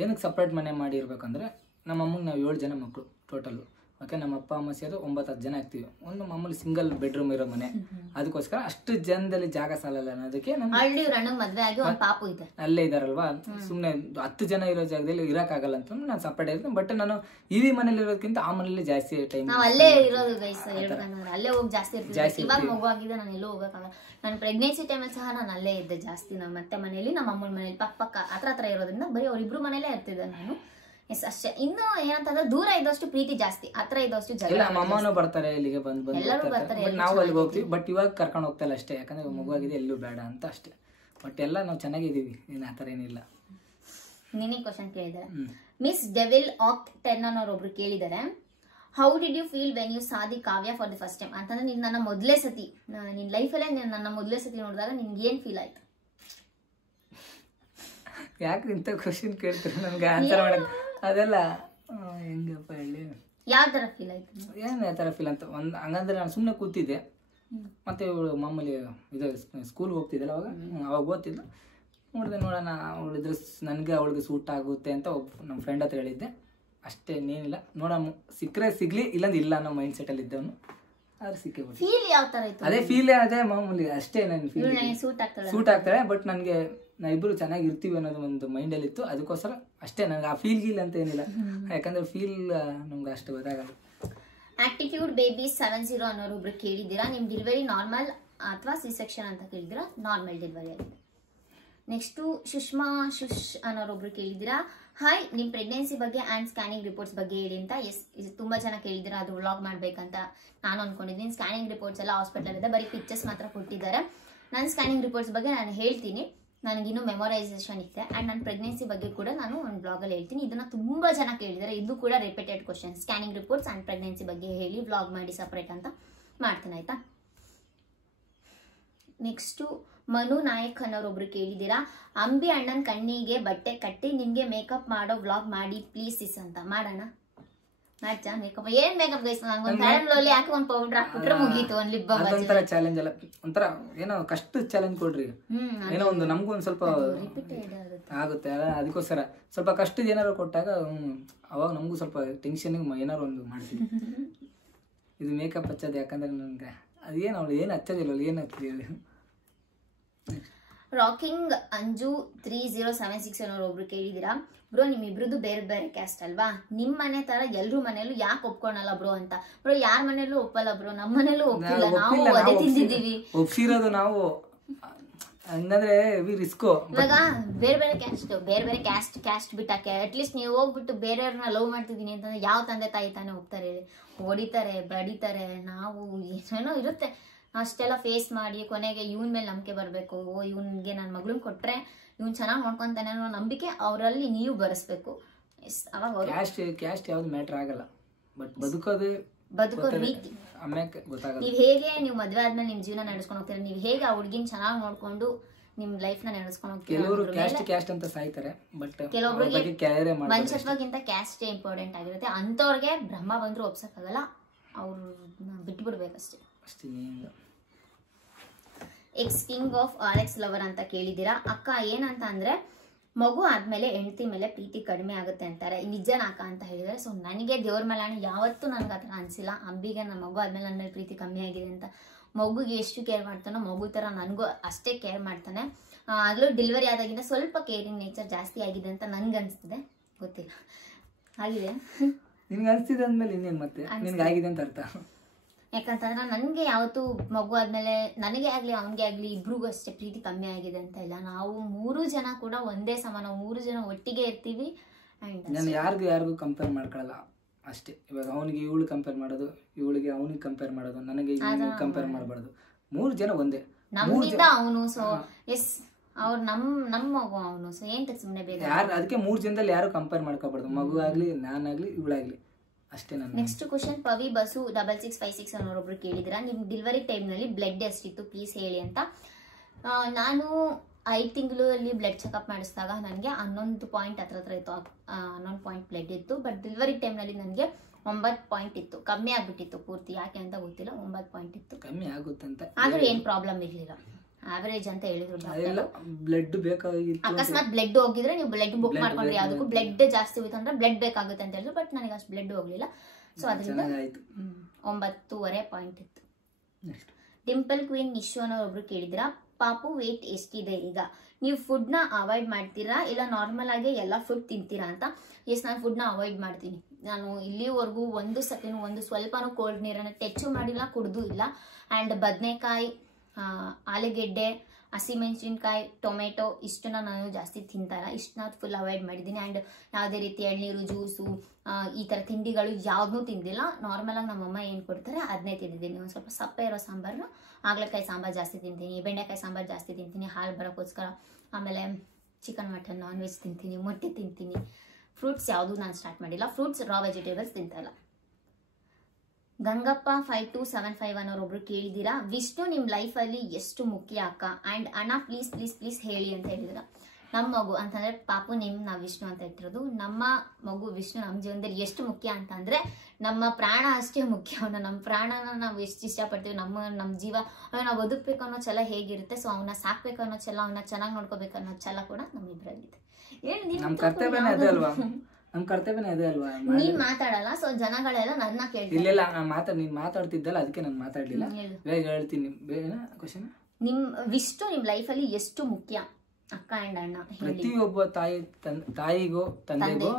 ಏನಕ್ಕೆ ಸಪ್ರೇಟ್ ಮನೆ ಮಾಡಿರ್ಬೇಕಂದ್ರೆ ನಮ್ಮ ಅಮ್ಮಗೆ ನಾವು 7 ಜನ ಮಕ್ಕಳು ಟೋಟಲ್. ಓಕೆ, ನಮ್ಮ ಅಪ್ಪ ಅಮ್ಮ ಸೇರಿ 9-10 ಜನ ಆಗ್ತೀವಿ. ಒಂದು ಮಾಮೂಲಿ ಸಿಂಗಲ್ ಬೆಡ್ರೂಮ್ ಇರೋ ಮನೆ. ಅದಕ್ಕೋಸ್ಕರ ಅಷ್ಟು ಜನದಲ್ಲಿ ಜಾಗ ಸಾಲಲ್ಲ ಅನ್ನೋದಕ್ಕೆ ಮದ್ವೆ ಆಗಿ ಒಂದು ಪಾಪು ಇದೆ, ಅಲ್ಲೇ ಇದಾರಲ್ವಾ, ಸುಮ್ನೆ 10 ಜನ ಇರೋ ಜಾಗದಲ್ಲಿ ಇರಕ್ಕಾಗಲ್ಲ ಅಂತ ನಾನು ಸಪ್ರೇಟ್ ಆಗಿರ್ತೀನಿ. ಬಟ್ ನಾನು ಈ ಮನೇಲಿ ಇರೋದಕ್ಕಿಂತ ಆ ಮನೇಲಿ ಜಾಸ್ತಿ ಟೈಮ್ ಅಲ್ಲೇ ಇರೋದು ಗೈಸ್. ಅಲ್ಲೇ ಹೋಗಿ ಜಾಸ್ತಿ ಇರ್ತೀನಿ. ಇವಾಗ ಮಗು ಆಗಿದೆ, ನಾನು ಎಲ್ಲೂ ಹೋಗಕ್ಕಾಗಲ್ಲ. ನಾನು ಪ್ರೆಗ್ನೆನ್ಸಿ ಟೈಮಲ್ಲಿ ಸಹ ನಾನು ಅಲ್ಲೇ ಇದ್ದೆ ಜಾಸ್ತಿ. ನಮ್ಮ ಮತ್ತೆ ಮನೇಲಿ, ನಮ್ಮ ಅಮ್ಮನ ಮನೇಲಿ ಪಕ್ಕ ಹತ್ರ ಇರೋದ್ರಿಂದ ಬರೀ ಅವ್ರಿಬ್ರು ಮನೇಲೇ ಇರ್ತಿದ್ದೆ ನಾನು. ಎಸ್ ಅಷ್ಟೇ. ಇನ್ನು ಏನಂತಂದ್ರೆ ದೂರ ಇದ್ದಷ್ಟು ಪ್ರೀತಿ ಜಾಸ್ತಿ, ಹತ್ರ ಇದ್ದಷ್ಟು ಜಗಳ. ನಮ್ಮ ಅಮ್ಮನೂ ಬರ್ತಾರೆ ಇಲ್ಲಿಗೆ, ಎಲ್ಲರೂ ಬರ್ತಾರೆ, ನಾವು ಅಲ್ಲಿಗೆ ಹೋಗ್ತೀವಿ. ಬಟ್ ಇವಾಗ ಕರ್ಕೊಂಡು ಹೋಗ್ತಾ ಇಲ್ಲ ಅಷ್ಟೇ, ಯಾಕಂದ್ರೆ ಮಗುವಾಗಿದೆ ಎಲ್ಲೂ ಬೇಡ ಅಂತ ಅಷ್ಟೇ. ಬಟ್ ಎಲ್ಲ ನಾವು ಚೆನ್ನಾಗಿದ್ದೀವಿ, ಏನು ಆ ಥರ ಏನಿಲ್ಲ. ನಿನಗೆ ಕ್ವಶನ್ ಕೇಳಿದ್ದಾರೆ. ಮಿಸ್ ಡೆವಿಲ್ ಆಫ್ 10 ಅನ್ನೋರೊಬ್ರು ಕೇಳಿದ್ದಾರೆ, how did you feel when you saw the Kavya for the first time ಅಂತಂದ್ರೆ, ನೀನು ನನ್ನ ಮೊದಲೇ ಸತಿ, ನಿನ್ನ ಲೈಫಲ್ಲೇ ನನ್ನ ಮೊದಲೇ ಸತಿ ನೋಡಿದಾಗ ನಿನ್ಗೆ ಏನು ಫೀಲ್ ಆಯ್ತು? ಯಾಕೆ ಇಂಥ ಕ್ವಶನ್ ಕೇಳ್ತಾರೆ ನಮ್ಗೆ ಆನ್ಸರ್ ಮಾಡಕ್ಕೆ? ಅದೆಲ್ಲ ಹೆಂಗಪ್ಪ ಹೇಳಿ, ಯಾವ ಥರ ಫೀಲ್ ಆಯ್ತು? ಏನು ಯಾವ ಥರ ಫೀಲ್ ಅಂತ ಒಂದು ಹಂಗಂದ್ರೆ ನಾನು ಸುಮ್ಮನೆ ಕೂತಿದ್ದೆ. ಮತ್ತು ಇವಳು ಮಾಮೂಲಿ ಇದು ಸ್ಕೂಲ್ಗೆ ಹೋಗ್ತಿದ್ದಲ್ಲ, ಅವಾಗ ಓದ್ತಿದ್ದು. ನೋಡೋಣ ಅವಳಿದ್ರೆ ನನಗೆ ಅವಳಿಗೆ ಸೂಟ್ ಆಗುತ್ತೆ ಅಂತ ನಮ್ಮ ಫ್ರೆಂಡ್ ಹತ್ರ ಹೇಳಿದ್ದೆ ಅಷ್ಟೇ, ಇನ್ನೇನಿಲ್ಲ. ಸಿಕ್ಕರೆ ಸಿಗಲಿ, ಇಲ್ಲಾಂದ್ರೆ ಇಲ್ಲ ಅನ್ನೋ ಮೈಂಡ್ ಸೆಟ್ಟಲ್ಲಿ ಇದ್ದವನು. ಆದ್ರೆ ಸಿಕ್ಕೇ ಬಿಟ್ಟು ಫೀಲ್ ಯಾವ ಥರ ಇತ್ತು? ಅದೇ ಫೀಲ್ ಅದೇ ಮಾಮೂಲಿ ಅಷ್ಟೇ. ನನ್ನ ಫೀಲ್ ಸೂಟ್ ಆಗ್ತಾಳೆ. ಬಟ್ ನನಗೆ ನಾವಿಬ್ಬರು ಚೆನ್ನಾಗಿರ್ತೀವಿ ಅನ್ನೋದು ಒಂದು ಮೈಂಡಲ್ಲಿ ಇತ್ತು. ಅದಕ್ಕೋಸ್ಕರ ಅಷ್ಟೇ. ನನಗೆ ಆ ಫೀಲ್ ಅಂತ ಏನಿಲ್ಲ, ಯಾಕಂದ್ರೆ ಫೀಲ್ ನಮ್ಗೆ ಅಷ್ಟು ಗೊತ್ತಾಗಲ್ಲ. ಆಕ್ಟಿಟ್ಯೂಡ್ ಬೇಬಿ 70 ಅನ್ನೋರೊಬ್ರು ಕೇಳಿದ್ದೀರಾ, ನಿಮ್ ಡೆಲಿವರಿ ನಾರ್ಮಲ್ ಅಥವಾ ಸಿ ಸೆಕ್ಷನ್ ಅಂತ ಕೇಳಿದ್ದೀರಾ? ನಾರ್ಮಲ್ ಡೆಲಿವರಿ ಆಗಿದೆ. ನೆಕ್ಸ್ಟು ಸುಷ್ಮಾ ಅನ್ನೋರೊಬ್ರು ಕೇಳಿದ್ದೀರಾ, ಹಾಯ್ ನಿಮ್ಮ ಪ್ರೆಗ್ನೆನ್ಸಿ ಬಗ್ಗೆ ಆ್ಯಂಡ್ ಸ್ಕ್ಯಾನಿಂಗ್ ರಿಪೋರ್ಟ್ಸ್ ಬಗ್ಗೆ ಹೇಳಿ ಅಂತ. ಇದು ತುಂಬ ಜನ ಕೇಳಿದ್ದೀರಾ, ಅದು ವ್ಲಾಗ್ ಮಾಡಬೇಕಂತ ನಾನು ಅಂದ್ಕೊಂಡಿದ್ದೀನಿ. ಸ್ಕ್ಯಾನಿಂಗ್ ರಿಪೋರ್ಟ್ಸ್ ಎಲ್ಲ ಹಾಸ್ಪಿಟಲ್ ಇದೆ, ಬರೀ ಪಿಕ್ಚರ್ಸ್ ಮಾತ್ರ ಕೊಟ್ಟಿದ್ದಾರೆ. ನನ್ನ ಸ್ಕ್ಯಾನಿಂಗ್ ರಿಪೋರ್ಟ್ಸ್ ಬಗ್ಗೆ ನಾನು ಹೇಳ್ತೀನಿ, ನನಗಿನ್ನೂ ಮೆಮೊರೈಸೇಷನ್ ಇದೆ. ಆ್ಯಂಡ್ ನನ್ನ ಪ್ರೆಗ್ನೆನ್ಸಿ ಬಗ್ಗೆ ಕೂಡ ನಾನು ಒಂದು ಬ್ಲಾಗಲ್ಲಿ ಹೇಳ್ತೀನಿ. ಇದನ್ನು ತುಂಬ ಜನ ಕೇಳಿದ್ದಾರೆ, ಇದು ಕೂಡ repeated question. Scanning reports and pregnancy ಬಗ್ಗೆ ಹೇಳಿ, ವ್ಲಾಗ್ ಮಾಡಿ ಸಪ್ರೇಟ್ ಅಂತ ಮಾಡ್ತೀನಿ, ಆಯಿತಾ? ನೆಕ್ಸ್ಟು ಮನು ನಾಯಕ್ ಅನ್ನೋರೊಬ್ರು ಕೇಳಿದ್ದೀರಾ, ಅಂಬಿ ಅಣ್ಣನ ಕಣ್ಣಿಗೆ ಬಟ್ಟೆ ಕಟ್ಟಿ ನಿಮಗೆ ಮೇಕಪ್ ಮಾಡೋ ವ್ಲಾಗ್ ಮಾಡಿ ಪ್ಲೀಸ್ ಇಸ್ ಅಂತ. ಮಾಡೋಣ, ಮಾಡ್ಚಾ ಮೇಕಪ್? ಏನ್ ಮೇಕಪ್ ಗೈಸ್, ನನಗೊಂದು ಫ್ಯಾರಲ್ ಯಾಕೆ ಒಂದು ಪೌಡರ್ ಹಾಕ್ಬಿಟ್ರೆ ಮುಗೀತು. ಒಂದು ಲಿಪ್ ಬಾಮ್ ಒಂಥರ ಚಾಲೆಂಜ್ ಅಲ್ಲ, ಒಂಥರ ಏನೋ ಕಷ್ಟ ಚಾಲೆಂಜ್ ಕೊಡ್ರಿ. ಏನೋ ಒಂದು ನಮಗೂ ಒಂದು ಸ್ವಲ್ಪ ಆಗುತ್ತೆ. ಅದಕ್ಕೋಸ್ಕರ ಸ್ವಲ್ಪ ಕಷ್ಟದ ಏನಾರು ಕೊಟ್ಟಾಗ ಅವಾಗ ನಮಗೂ ಸ್ವಲ್ಪ ಟೆನ್ಷನ್ಗೆ ಏನಾರು ಒಂದು ಮಾಡ್ತೀವಿ. ಇದು ಮೇಕಪ್ ಹಚ್ಚೋದು ಯಾಕಂದ್ರೆ ನನಗೆ ಅದೇನು ಅವಳು ಏನು ಹಚ್ಚೋದಿಲ್ಲ, ಏನು ಹಚ್ಚಿದೆ. ರಾಕಿಂಗ್ ಅಂಜು 3076 ಅನ್ನೋರೊಬ್ರು ಕೇಳಿದಿರಾ, ಬ್ರೋ ನಿಮ್ಮಿಬ್ರದ್ದು ಬೇರೆ ಬೇರೆ ಕ್ಯಾಸ್ಟ್ ಅಲ್ವಾ, ನಿಮ್ಮ ಮನೆ ತರ ಎಲ್ರೂ ಮನೇಲೂ ಯಾಕೆ ಒಪ್ಕೊಳಲ್ಲ ಬ್ರೋ ಅಂತ. ಬ್ರೋ ಯಾರ ಮನೇಲೂ ಒಪ್ಪಲ್ಲ ಬ್ರೋ, ನಮ್ಮ ಮನೇಲೂ ಒಪ್ಪಿಲ್ಲ. ನಾವು ಅದೇ ತಿಂದಿದ್ದೀವಿ, ಒಪ್ಸಿರೋದು ನಾವು. ಹಂಗಂದ್ರೆ ರಿಸ್ಕು. ಇವಾಗ ಬೇರೆ ಬೇರೆ ಕ್ಯಾಸ್ಟ್ ಬಿಟ್ಟಾಕೆ ಅಟ್ಲೀಸ್ಟ್ ನೀವು ಹೋಗ್ಬಿಟ್ಟು ಬೇರೆಯವ್ರನ್ನ ಲವ್ ಮಾಡ್ತಿದ್ದೀನಿ ಅಂತಂದ್ರೆ ಯಾವ ತಂದೆ ತಾಯಿ ತಾನೇ ಹೋಗ್ತಾರೆ ಹೇಳಿ? ಹೊಡಿತಾರೆ, ಬಡಿತಾರೆ. ನಾವು ಏನೋ ಇರುತ್ತೆ ಅಷ್ಟೆಲ್ಲ ಫೇಸ್ ಮಾಡಿ ಕೊನೆಗೆ ಇವನ್ ಮೇಲೆ ನಂಬಿಕೆ ಬರಬೇಕು. ಓ ಇವನ್ಗೆ ನನ್ನ ಮಗಳನ್ನ ಕೊಟ್ರೆ ಇವ್ನು ಚೆನ್ನಾಗಿ ನೋಡ್ಕೊಂತಾನೆ ಅನ್ನೋ ನಂಬಿಕೆ ಅವರಲ್ಲಿ ನೀವು ಬರೆಸ್ಬೇಕು. ಅವಾಗ ಕ್ಯಾಸ್ಟ್ ಯಾವ್ದು ಮ್ಯಾಟರ್ ಆಗಲ್ಲ, ಬಟ್ ಬದುಕೋ ರೀತಿ ಗೊತ್ತಾಗಲ್ಲ. ನೀವು ಹೇಗೆ ನೀವು ಮದುವೆ ಆದ್ಮೇಲೆ ನಿಮ್ ಜೀವನ ನಡೆಸ್ಕೊಂಡು ಹೋಗ್ತೀರಾ, ನೀವು ಹೇಗೆ ಆ ಹುಡುಗಿನ ಚೆನ್ನಾಗಿ ನೋಡ್ಕೊಂಡು ನಿಮ್ ಲೈಫ್ ನ ನಡೆಸ್ಕೊಂಡು ಹೋಗ್ತೀರಾ. ಕೆಲವರು ಕ್ಯಾಸ್ಟ್ ಅಂತ ಸಾಯ್ತಾರೆ, ಬಟ್ ಕೆಲವೊಬ್ಬರಿಗೆ ಮನುಷ್ಯತ್ವಕ್ಕಿಂತ ಕ್ಯಾಸ್ಟೇ ಇಂಪಾರ್ಟೆಂಟ್ ಆಗಿರುತ್ತೆ. ಅಂತವ್ರಿಗೆ ಬ್ರಹ್ಮ ಬಂದ್ರು ಒಪ್ಸಕ್ಕಾಗಲ್ಲ, ಅವ್ರನ್ನ ಬಿಟ್ಬಿಡ್ಬೇಕಷ್ಟೇ. Ex king of RX lover ಅಂತ ಕೇಳಿದ್ದೀರಾ. ಅಕ್ಕ ಏನಂತ ಅಂದ್ರೆ ಮಗು ಆದ್ಮೇಲೆ ಹೆಂಡತಿ ಮೇಲೆ ಪ್ರೀತಿ ಕಡಿಮೆ ಆಗುತ್ತೆ ಅಂತಾರೆ, ನಿಜನ ಅಕ್ಕ ಅಂತ ಹೇಳಿದ್ದಾರೆ. ಸೊ ನನಗೆ ದೇವ್ರ ಮೇಲೆ ಯಾವತ್ತೂ ನನ್ಗೆ ಆ ಥರ ಅನ್ಸಿಲ್ಲ. ಅಂಬಿಗೆ ನನ್ನ ಮಗು ಆದ್ಮೇಲೆ ನನ್ನ ಮೇಲೆ ಪ್ರೀತಿ ಕಮ್ಮಿ ಆಗಿದೆ ಅಂತ ಮಗುಗೆ ಎಷ್ಟು ಕೇರ್ ಮಾಡ್ತಾನೋ ಮಗು ಥರ ನನಗೂ ಅಷ್ಟೇ ಕೇರ್ ಮಾಡ್ತಾನೆ. ಆಗಲೂ ಡೆಲಿವರಿ ಆದಾಗಿಂದ ಸ್ವಲ್ಪ ಕೇರಿಂಗ್ ನೇಚರ್ ಜಾಸ್ತಿ ಆಗಿದೆ ಅಂತ ನನ್ಗೆ ಅನಿಸ್ತಿದೆ, ಗೊತ್ತಿಲ್ಲ ಆಗಿದೆ. ನಿನ್ಗೆ ಅನಿಸ್ತಿದೆ ಅಂದಮೇಲೆ ಇನ್ನೇನು ಮತ್ತೆ ನಿನ್ಗೆ ಆಗಿದೆ ಅಂತ ಅರ್ಥ. ಯಾಕಂತಂದ್ರೆ ನನಗೆ ಯಾವತ್ತೂ ಮಗು ಆದಮೇಲೆ ನನಗೆ ಆಗಲಿ ಅವನಿಗೆ ಆಗಲಿ ಇಬ್ರಿಗೂ ಅಷ್ಟೇ ಪ್ರೀತಿ ಕಮ್ಮಿ ಆಗಿದೆ ಅಂತ ಇಲ್ಲ. ನಾವು 3 ಜನ ಕೂಡ ಒಂದೇ ಸಮ, ನಾವು 3 ಜನ ಒಟ್ಟಿಗೆ ಇರ್ತೀವಿ. ಆ್ಯಂಡ್ ನಾನು ಯಾರಿಗೂ ಕಂಪೇರ್ ಮಾಡ್ಕೊಳ್ಳಲ್ಲ ಅಷ್ಟೇ. ಇವಾಗ ಅವನಿಗೆ ಇವಳು ಕಂಪೇರ್ ಮಾಡೋದು, ಇವಳಿಗೆ ಅವನಿಗೆ ಕಂಪೇರ್ ಮಾಡೋದು, ನನಗೆ ಕಂಪೇರ್ ಮಾಡಬಾರ್ದು. 3 ಜನ ಒಂದೇ, ನಮ್ಮಿಂದ ಅವನು. ಸೊ ಎಸ್, ಅವ್ರು ನಮ್ಮ ಮಗು ಅವನು. ಸೊ ಏನ್ ಸುಮ್ಮನೆ ಬೇಗ ಯಾರು ಅದಕ್ಕೆ 3 ಜನದಲ್ಲಿ ಯಾರು ಕಂಪೇರ್ ಮಾಡ್ಕೋಬಾರ್ದು, ಮಗು ಆಗ್ಲಿ ನಾನಾಗ್ಲಿ ಇವಳಾಗ್ಲಿ ಅಷ್ಟೇ. ನಾನು ನೆಕ್ಸ್ಟ್ ಕ್ವಶನ್ ಪವಿ ಬಸು 6656 ಅನ್ನೋರೊಬ್ರು ಕೇಳಿದ್ರ, ನಿಮ್ ಡೆಲಿವರಿ ಟೈಮ್ನಲ್ಲಿ ಬ್ಲಡ್ ಎಷ್ಟಿತ್ತು ಪ್ಲೀಸ್ ಹೇಳಿ ಅಂತ. ನಾನು 5 ತಿಂಗಳಲ್ಲಿ ಬ್ಲಡ್ ಚೆಕಪ್ ಮಾಡಿಸಿದಾಗ ನನಗೆ 11 ಪಾಯಿಂಟ್ ಹತ್ರ ಇತ್ತು, 11 ಪಾಯಿಂಟ್ ಬ್ಲಡ್ ಇತ್ತು. ಬಟ್ ಡೆಲಿವರಿ ಟೈಮ್ನಲ್ಲಿ ನನಗೆ 9 ಪಾಯಿಂಟ್ ಇತ್ತು. ಕಮ್ಮಿ ಆಗ್ಬಿಟ್ಟಿತ್ತು ಪೂರ್ತಿ, ಯಾಕೆ ಅಂತ ಗೊತ್ತಿಲ್ಲ. 9 ಪಾಯಿಂಟ್ ಇತ್ತು. ಕಮ್ಮಿ ಆಗುತ್ತಂತ ಆದ್ರೂ ಏನ್ ಪ್ರಾಬ್ಲಮ್ ಇರ್ಲಿಲ್ಲ, ಆವರೇಜ್ ಅಂತ ಹೇಳಿದ್ರು. ಬ್ಲಡ್ ಬೇಕಾಗಿತ್ತು, ಅಕಸ್ಮಾತ್ ಬ್ಲಡ್ ಹೋಗಿದ್ರೆ ನೀವು ಬ್ಲಡ್ ಬುಕ್ ಮಾಡ್ಕೊಂಡ್ರೆ ಯಾವ್ದಕ್ಕೂ ಬ್ಲಡ್ ಜಾಸ್ತಿ ಹೋಯ್ತು ಅಂದ್ರೆ ಬ್ಲಡ್ ಬೇಕಾಗುತ್ತೆ ಅಂತ ಹೇಳಿದ್ರು. ಬಟ್ ನನಗೆ ಅಷ್ಟು ಬ್ಲಡ್ ಹೋಗ್ಲಿಲ್ಲ. ಸೊ ಅದರಿಂದ 9.5 ಪಾಯಿಂಟ್ ಇತ್ತು. ಡಿಂಪಲ್ ಕ್ವೀನ್ ನಿಶು ಅನ್ನೋರೊಬ್ರು ಕೇಳಿದ್ರ, ಪಾಪು ವೇಟ್ ಎಷ್ಟಿದೆ ಈಗ, ನೀವು ಫುಡ್ನ ಅವಾಯ್ಡ್ ಮಾಡ್ತೀರಾ ಇಲ್ಲ ನಾರ್ಮಲ್ ಆಗಿ ಎಲ್ಲ ಫುಡ್ ತಿಂತೀರಾ ಅಂತ. ಎಸ್, ನಾನು ಫುಡ್ನ ಅವಾಯ್ಡ್ ಮಾಡ್ತೀನಿ. ನಾನು ಇಲ್ಲಿವರೆಗೂ ಒಂದು ಸ್ವಲ್ಪನೂ ಕೋಲ್ಡ್ ನೀರನ್ನು ಟೆಚ್ಚು ಮಾಡಿಲ್ಲ, ಕುಡ್ದು ಇಲ್ಲ. ಆ್ಯಂಡ್ ಬದನೆಕಾಯಿ, ಆಲೂಗೆಡ್ಡೆ, ಹಸಿಮೆಣಸಿನ್ಕಾಯಿ, ಟೊಮೆಟೊ ಇಷ್ಟನ್ನ ನಾನು ಜಾಸ್ತಿ ತಿಂತಾಯಿಲ್ಲ. ಇಷ್ಟನ್ನ ಫುಲ್ ಅವಾಯ್ಡ್ ಮಾಡಿದ್ದೀನಿ. ಆ್ಯಂಡ್ ಯಾವುದೇ ರೀತಿ ಎಳ್ನೀರು, ಜ್ಯೂಸು, ಈ ಥರ ತಿಂಡಿಗಳು ಯಾವುದನ್ನೂ ತಿಂದಿಲ್ಲ. ನಾರ್ಮಲಾಗಿ ನಮ್ಮಮ್ಮ ಏನು ಕೊಡ್ತಾರೆ ಅದನ್ನೇ ತಿಂದಿದ್ದೀನಿ. ಒಂದು ಸ್ವಲ್ಪ ಸಪ್ಪೆ ಇರೋ ಸಾಂಬಾರನ್ನ, ಹಾಗಲಕಾಯಿ ಸಾಂಬಾರು ಜಾಸ್ತಿ ತಿಂತೀನಿ, ಬೆಂಡೆಕಾಯಿ ಸಾಂಬಾರು ಜಾಸ್ತಿ ತಿಂತೀನಿ ಹಾಲು ಬರೋಕ್ಕೋಸ್ಕರ. ಆಮೇಲೆ ಚಿಕನ್, ಮಟನ್, ನಾನ್ ವೆಜ್ ತಿಂತೀನಿ, ಮೊಟ್ಟೆ ತಿಂತೀನಿ. ಫ್ರೂಟ್ಸ್ ಯಾವುದೂ ನಾನು ಸ್ಟಾರ್ಟ್ ಮಾಡಿಲ್ಲ. ಫ್ರೂಟ್ಸ್, ರಾ ವೆಜಿಟೇಬಲ್ಸ್ ತಿಂತಾಯಿಲ್ಲ. ಗಂಗಪ್ಪ 5275 ಅನ್ನೋರೊಬ್ರು ಕೇಳಿದ್ದೀರಾ, ವಿಷ್ಣು ನಿಮ್ಮ ಲೈಫಲ್ಲಿ ಎಷ್ಟು ಮುಖ್ಯ ಅಕ್ಕ, ಆ್ಯಂಡ್ ಅಣ್ಣ ಪ್ಲೀಸ್ ಪ್ಲೀಸ್ ಪ್ಲೀಸ್ ಹೇಳಿ ಅಂತ ಹೇಳಿದಿರ. ನಮ್ಮ ಮಗು ಅಂತಂದರೆ ಪಾಪು ನೇಮ್ ನಾವು ವಿಷ್ಣು ಅಂತ ಇಟ್ಟಿರೋದು. ನಮ್ಮ ಮಗು ವಿಷ್ಣು ನಮ್ಮ ಜೀವನದಲ್ಲಿ ಎಷ್ಟು ಮುಖ್ಯ ಅಂತಂದರೆ ನಮ್ಮ ಪ್ರಾಣ ಅಷ್ಟೇ ಮುಖ್ಯ. ಅವನು ನಮ್ಮ ಪ್ರಾಣನ ನಾವು ಎಷ್ಟು ಇಷ್ಟಪಡ್ತೀವಿ, ನಮ್ಮ ಜೀವ ಅವನ್ನ ಬದುಕಬೇಕು ಅನ್ನೋ ಛಲ ಹೇಗಿರುತ್ತೆ, ಸೊ ಅವನ್ನ ಸಾಕ್ಬೇಕು ಅನ್ನೋ ಛಲ, ಅವನ್ನ ಚೆನ್ನಾಗಿ ನೋಡ್ಕೋಬೇಕು ಅನ್ನೋ ಛಲ ಕೂಡ ನಮ್ಮಿಬ್ಬರಾಗಿದೆ. ನಮ್ಮ ಕರ್ತವ್ಯನೇ ಅದೇ ಅಲ್ವಾ, ನಮ್ಮ ಕರ್ತವ್ಯನೇ ಅದೇ ಅಲ್ವಾ. ನೀನ್ ಮಾತಾಡಲ್ಲ, ಸೊ ಜನಗಳೆಲ್ಲ ನನ್ನ ಕೇಳ್ತಾರೆ. ಇಲ್ಲ ನೀನ್ ಮಾತಾಡ್ತಿದ್ದಲ್ಲ, ಅದಕ್ಕೆ ನಾನು ಮಾತಾಡ್ಲಿಲ್ಲ. ಬೇಗ ಹೇಳ್ತೀನಿ. ಕ್ವಶನ್, ನಿಮ್ ವಿಷ್ಣು ನಿಮ್ ಲೈಫಲ್ಲಿ ಎಷ್ಟು ಮುಖ್ಯ ಅಕ್ಕ ಅಂಡ್ ಅಣ್ಣ? ಪ್ರತಿಯೊಬ್ಬ ತಾಯಿಗೂ ತಂದೆಗೂ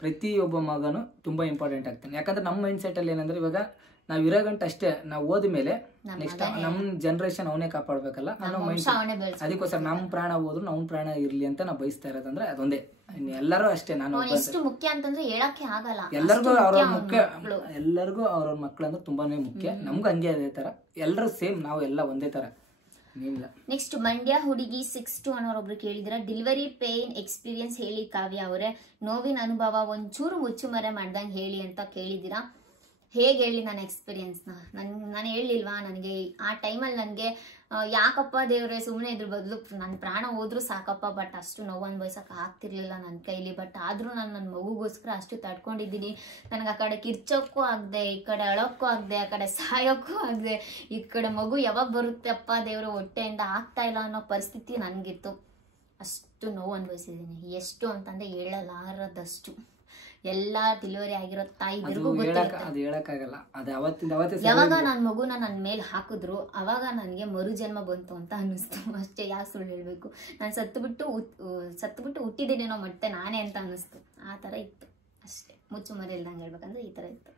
ಪ್ರತಿಯೊಬ್ಬ ಮಗನು ತುಂಬಾ ಇಂಪಾರ್ಟೆಂಟ್ ಆಗ್ತಾನೆ. ಯಾಕಂದ್ರೆ ನಮ್ಮ ಮೈಂಡ್ ಸೆಟ್ ಅಲ್ಲಿ ಏನಂದ್ರೆ, ಇವಾಗ ನಾವ್ ಇರೋ ಗಂಟೆ ಅಷ್ಟೇ, ನಾವು ಓದ್ಮೇಲೆ ನೆಕ್ಸ್ಟ್ ನಮ್ ಜನರೇಷನ್ ಅವನೇ ಕಾಪಾಡ್ಬೇಕಲ್ಲ ಅನ್ನೋ ಮೈಂಡ್. ಅದಕ್ಕೋಸ್ಕರ ನಮ್ ಪ್ರಾಣ ಹೋದ್ರು ನಮ್ ಪ್ರಾಣ ಇರ್ಲಿ ಅಂತ ನಾವು ಬಯಸ್ತಾ ಇರೋದಂದ್ರೆ ಅದೊಂದೇ. ಎಲ್ಲರೂ ಅಷ್ಟೇ. ನಾನು ಎಷ್ಟು ಮುಖ್ಯ ಅಂತಂದ್ರೆ ಹೇಳಕ್ಕೆ ಆಗಲ್ಲ. ಎಲ್ಲರಿಗೂ ಅವ್ರವ್ರ ಮುಖ್ಯ, ಎಲ್ಲರಿಗೂ ಅವ್ರವ್ರ ಮಕ್ಳು ಅಂದ್ರೆ ತುಂಬಾನೇ ಮುಖ್ಯ. ನಮ್ಗೂ ಹಂಗೆ ಅದೇ ತರ, ಎಲ್ಲರೂ ಸೇಮ್, ನಾವು ಎಲ್ಲ ಒಂದೇ ತರ. ನೆಕ್ಸ್ಟ್ ಮಂಡ್ಯ ಹುಡುಗಿ 62 ಅನ್ನೋರೊಬ್ರು ಕೇಳಿದ್ರ, ಡೆಲಿವರಿ ಪೇನ್ ಎಕ್ಸ್ಪೀರಿಯನ್ಸ್ ಹೇಳಿ ಕಾವ್ಯ ಅವರೇ, ನೋವಿನ ಅನುಭವ ಒಂಚೂರು ಮುಚ್ಚುಮರೆ ಮಾಡ್ದಂಗೆ ಹೇಳಿ ಅಂತ ಕೇಳಿದ್ದೀರಾ. ಹೇಗೆ ಹೇಳಿ ನನ್ನ ಎಕ್ಸ್ಪೀರಿಯನ್ಸ್ನ? ನಾನು ಹೇಳಿಲ್ವಾ, ನನಗೆ ಆ ಟೈಮಲ್ಲಿ ನನಗೆ ಯಾಕಪ್ಪ ದೇವ್ರೆ ಸುಮ್ಮನೆ ಇದ್ರ ಬದಲು ನನ್ನ ಪ್ರಾಣ ಹೋದ್ರೂ ಸಾಕಪ್ಪ, ಬಟ್ ಅಷ್ಟು ನೋವು ಅನ್ಭವಿಸೋಕೆ ಆಗ್ತಿರ್ಲಿಲ್ಲ ನನ್ನ ಕೈಲಿ. ಬಟ್ ಆದರೂ ನಾನು ನನ್ನ ಮಗುಗೋಸ್ಕರ ಅಷ್ಟು ತಡ್ಕೊಂಡಿದ್ದೀನಿ. ನನಗೆ ಆ ಕಡೆ ಕಿರ್ಚೋಕ್ಕೂ ಆಗದೆ, ಈ ಕಡೆ ಅಳೋಕ್ಕೂ ಆಗದೆ, ಆ ಕಡೆ ಸಾಯೋಕ್ಕೂ ಆಗದೆ, ಈ ಕಡೆ ಮಗು ಯಾವಾಗ ಬರುತ್ತೆ ಅಪ್ಪ ದೇವ್ರ ಹೊಟ್ಟೆಯಿಂದ ಆಗ್ತಾ ಇಲ್ಲ ಅನ್ನೋ ಪರಿಸ್ಥಿತಿ ನನಗಿತ್ತು. ಅಷ್ಟು ನೋವು ಅನ್ಭವಿಸಿದ್ದೀನಿ. ಎಷ್ಟು ಅಂತಂದರೆ ಹೇಳಲಾರದಷ್ಟು. ಎಲ್ಲ ಡೆಲಿವರಿ ಆಗಿರೋ ತಾಯಿದಿರ್ಗೂ ಹೇಳಕ್ಕಾಗಲ್ಲ. ಯಾವಾಗ ನನ್ನ ಮಗುನ ನನ್ನ ಮೇಲೆ ಹಾಕಿದ್ರು ಅವಾಗ ನನಗೆ ಮರು ಜನ್ಮ ಬಂತು ಅಂತ ಅನ್ನಿಸ್ತು ಅಷ್ಟೇ. ಯಾಕೆ ಸುಳ್ಳು ಹೇಳಬೇಕು, ನಾನು ಸತ್ತುಬಿಟ್ಟು ಹುಟ್ಟಿದ್ದೇನೇನೋ ಮತ್ತೆ ನಾನೇ ಅಂತ ಅನ್ನಿಸ್ತು. ಆ ಥರ ಇತ್ತು ಅಷ್ಟೇ. ಮುಚ್ಚು ಮರಿ ಇಲ್ದಂಗೆ ಹೇಳ್ಬೇಕಂದ್ರೆ ಈ ಥರ ಇತ್ತು.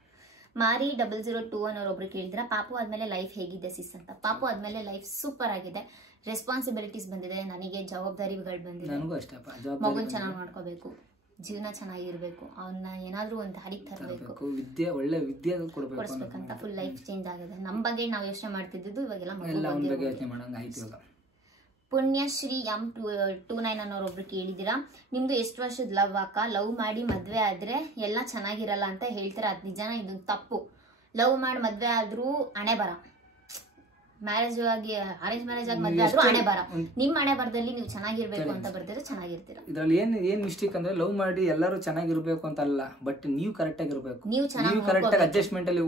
ಮಾರಿ 002 ಅನ್ನೋರೊಬ್ರು ಕೇಳಿದ್ರ, ಪಾಪು ಆದಮೇಲೆ ಲೈಫ್ ಹೇಗಿದೆ ಸಿಸ್ ಅಂತ. ಪಾಪು ಆದಮೇಲೆ ಲೈಫ್ ಸೂಪರ್ ಆಗಿದೆ. ರೆಸ್ಪಾನ್ಸಿಬಿಲಿಟೀಸ್ ಬಂದಿದೆ, ನನಗೆ ಜವಾಬ್ದಾರಿಗಳು ಬಂದಿದೆ. ಮಗುನ ಚೆನ್ನಾಗಿ ಮಾಡ್ಕೋಬೇಕು, ಜೀವನ ಚೆನ್ನಾಗಿರ್ಬೇಕು, ಅವನ್ನ ಏನಾದ್ರೂ ಒಂದು ದಾರಿಗೆ ತರಬೇಕು, ಒಳ್ಳೆ ವಿದ್ಯೆ ಕೊಡಿಸ್ಬೇಕಂತ ಫುಲ್ ಲೈಫ್ ಚೇಂಜ್ ಆಗಿದೆ. ನಮ್ಮ ಬಗ್ಗೆ ನಾವು ಯೋಚನೆ ಮಾಡ್ತಿದ್ದು ಇವಾಗೆಲ್ಲ ಪುಣ್ಯಶ್ರೀ M29 ಅನ್ನೋರೊಬ್ರು ಕೇಳಿದಿರಾ, ನಿಮ್ದು ಎಷ್ಟು ವರ್ಷದ ಲವ್ ಅಕ್ಕ? ಲವ್ ಮಾಡಿ ಮದ್ವೆ ಆದ್ರೆ ಎಲ್ಲ ಚೆನ್ನಾಗಿರಲ್ಲ ಅಂತ ಹೇಳ್ತಾರೆ, ಅದ್ ನಿಜಾನ? ಇದು ತಪ್ಪು. ಲವ್ ಮಾಡಿ ಮದ್ವೆ ಆದ್ರೂ ಹಣೆ ಬರ, ಮ್ಯಾರೇಜ್ ಆಗಿ ಅರೇಂಜ್ ಮ್ಯಾರೇಜ್ ಆಗಿ ಮದ್ವೆ ಆದ್ರೂ ಹಣೆ ಬರ. ನಿಮ್ ಹಣೆ ಬರದಲ್ಲಿ ನೀವು ಚೆನ್ನಾಗಿರ್ಬೇಕು ಅಂತ ಬರ್ತೀರಾ, ಚೆನ್ನಾಗಿರ್ತೀರಾ. ಇದ್ರಲ್ಲಿ ಏನ್ ಮಿಸ್ಟೇಕ್ ಅಂದ್ರೆ, ಲವ್ ಮಾಡಿ ಎಲ್ಲರೂ ಚೆನ್ನಾಗಿರ್ಬೇಕು ಅಂತ ಅಲ್ಲ, ಬಟ್ ನೀವು ಕರೆಕ್ಟ್ ಆಗಿರ್ಬೇಕು. ನೀವು ಕರೆಕ್ಟ್ ಆಗಿ ಅಡ್ಜಸ್ಟ್ಮೆಂಟ್ ಅಲ್ಲಿ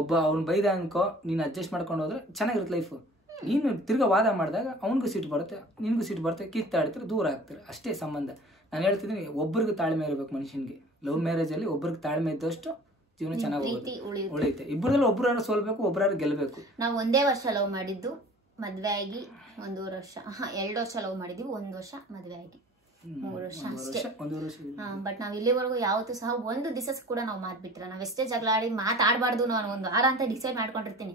ಒಬ್ಬ ಅವ್ನ ಬೈದ ಅನ್ಕೋ, ನೀನ್ ಅಡ್ಜಸ್ಟ್ ಮಾಡ್ಕೊಂಡು ಹೋದ್ರೆ ಚೆನ್ನಾಗಿರುತ್ತೆ ಲೈಫ್. ನೀನು ತಿರ್ಗಾ ವಾದ ಮಾಡಿದಾಗ ಅವ್ನಿಗೂ ಸಿಟ್ಟು ಬರುತ್ತೆ, ನಿನ್ಗೂ ಸಿಟ್ಟು ಬರುತ್ತೆ, ಕಿತ್ತಾಡ್ತೀರ, ದೂರ ಆಗ್ತೀರ, ಅಷ್ಟೇ ಸಂಬಂಧ. ನಾನು ಹೇಳ್ತಿದ್ದೀನಿ, ಒಬ್ರಿಗೆ ತಾಳ್ಮೆ ಇರಬೇಕು ಮನುಷ್ಯನಿಗೆ. ಲವ್ ಮ್ಯಾರೇಜ್ ಅಲ್ಲಿ ಒಬ್ರಿಗೆ ತಾಳ್ಮೆ ಇದ್ದಷ್ಟು ಜೀವನ ಚೆನ್ನಾಗಿ ಪ್ರೀತಿ ಉಳಿಯುತ್ತೆ. ಇಬ್ಬರಲ್ಲಿ ಒಬ್ರು ಸೋಲ್ಬೇಕು, ಒಬ್ರು ಗೆಲ್ಲಬೇಕು. ನಾವು ಒಂದೇ ವರ್ಷ ಲವ್ ಮಾಡಿದ್ದು, ಮದ್ವೆ ಆಗಿ 1 ವರ್ಷ 2 ವರ್ಷ ಲವ್ ಮಾಡಿದ್ವಿ, 1 ವರ್ಷ ಮದ್ವೆ ಆಗಿ 3 ವರ್ಷ ಅಷ್ಟೇ. ಬಟ್ ನಾವ್ ಇಲ್ಲಿವರೆಗೂ ಯಾವತ್ತೂ ಸಹ ಒಂದು ದಿವಸ ಕೂಡ ನಾವು ಮಾತ್ಬಿಟ್ಟಿಲ್ಲ. ನಾವ್ ಎಷ್ಟೇ ಜಗಳ ಆಡಿ ಮಾತಾಡಬಾರ್ದು ನಾನು 1 ವಾರ ಅಂತ ಡಿಸೈಡ್ ಮಾಡ್ಕೊಂಡಿರ್ತೀನಿ,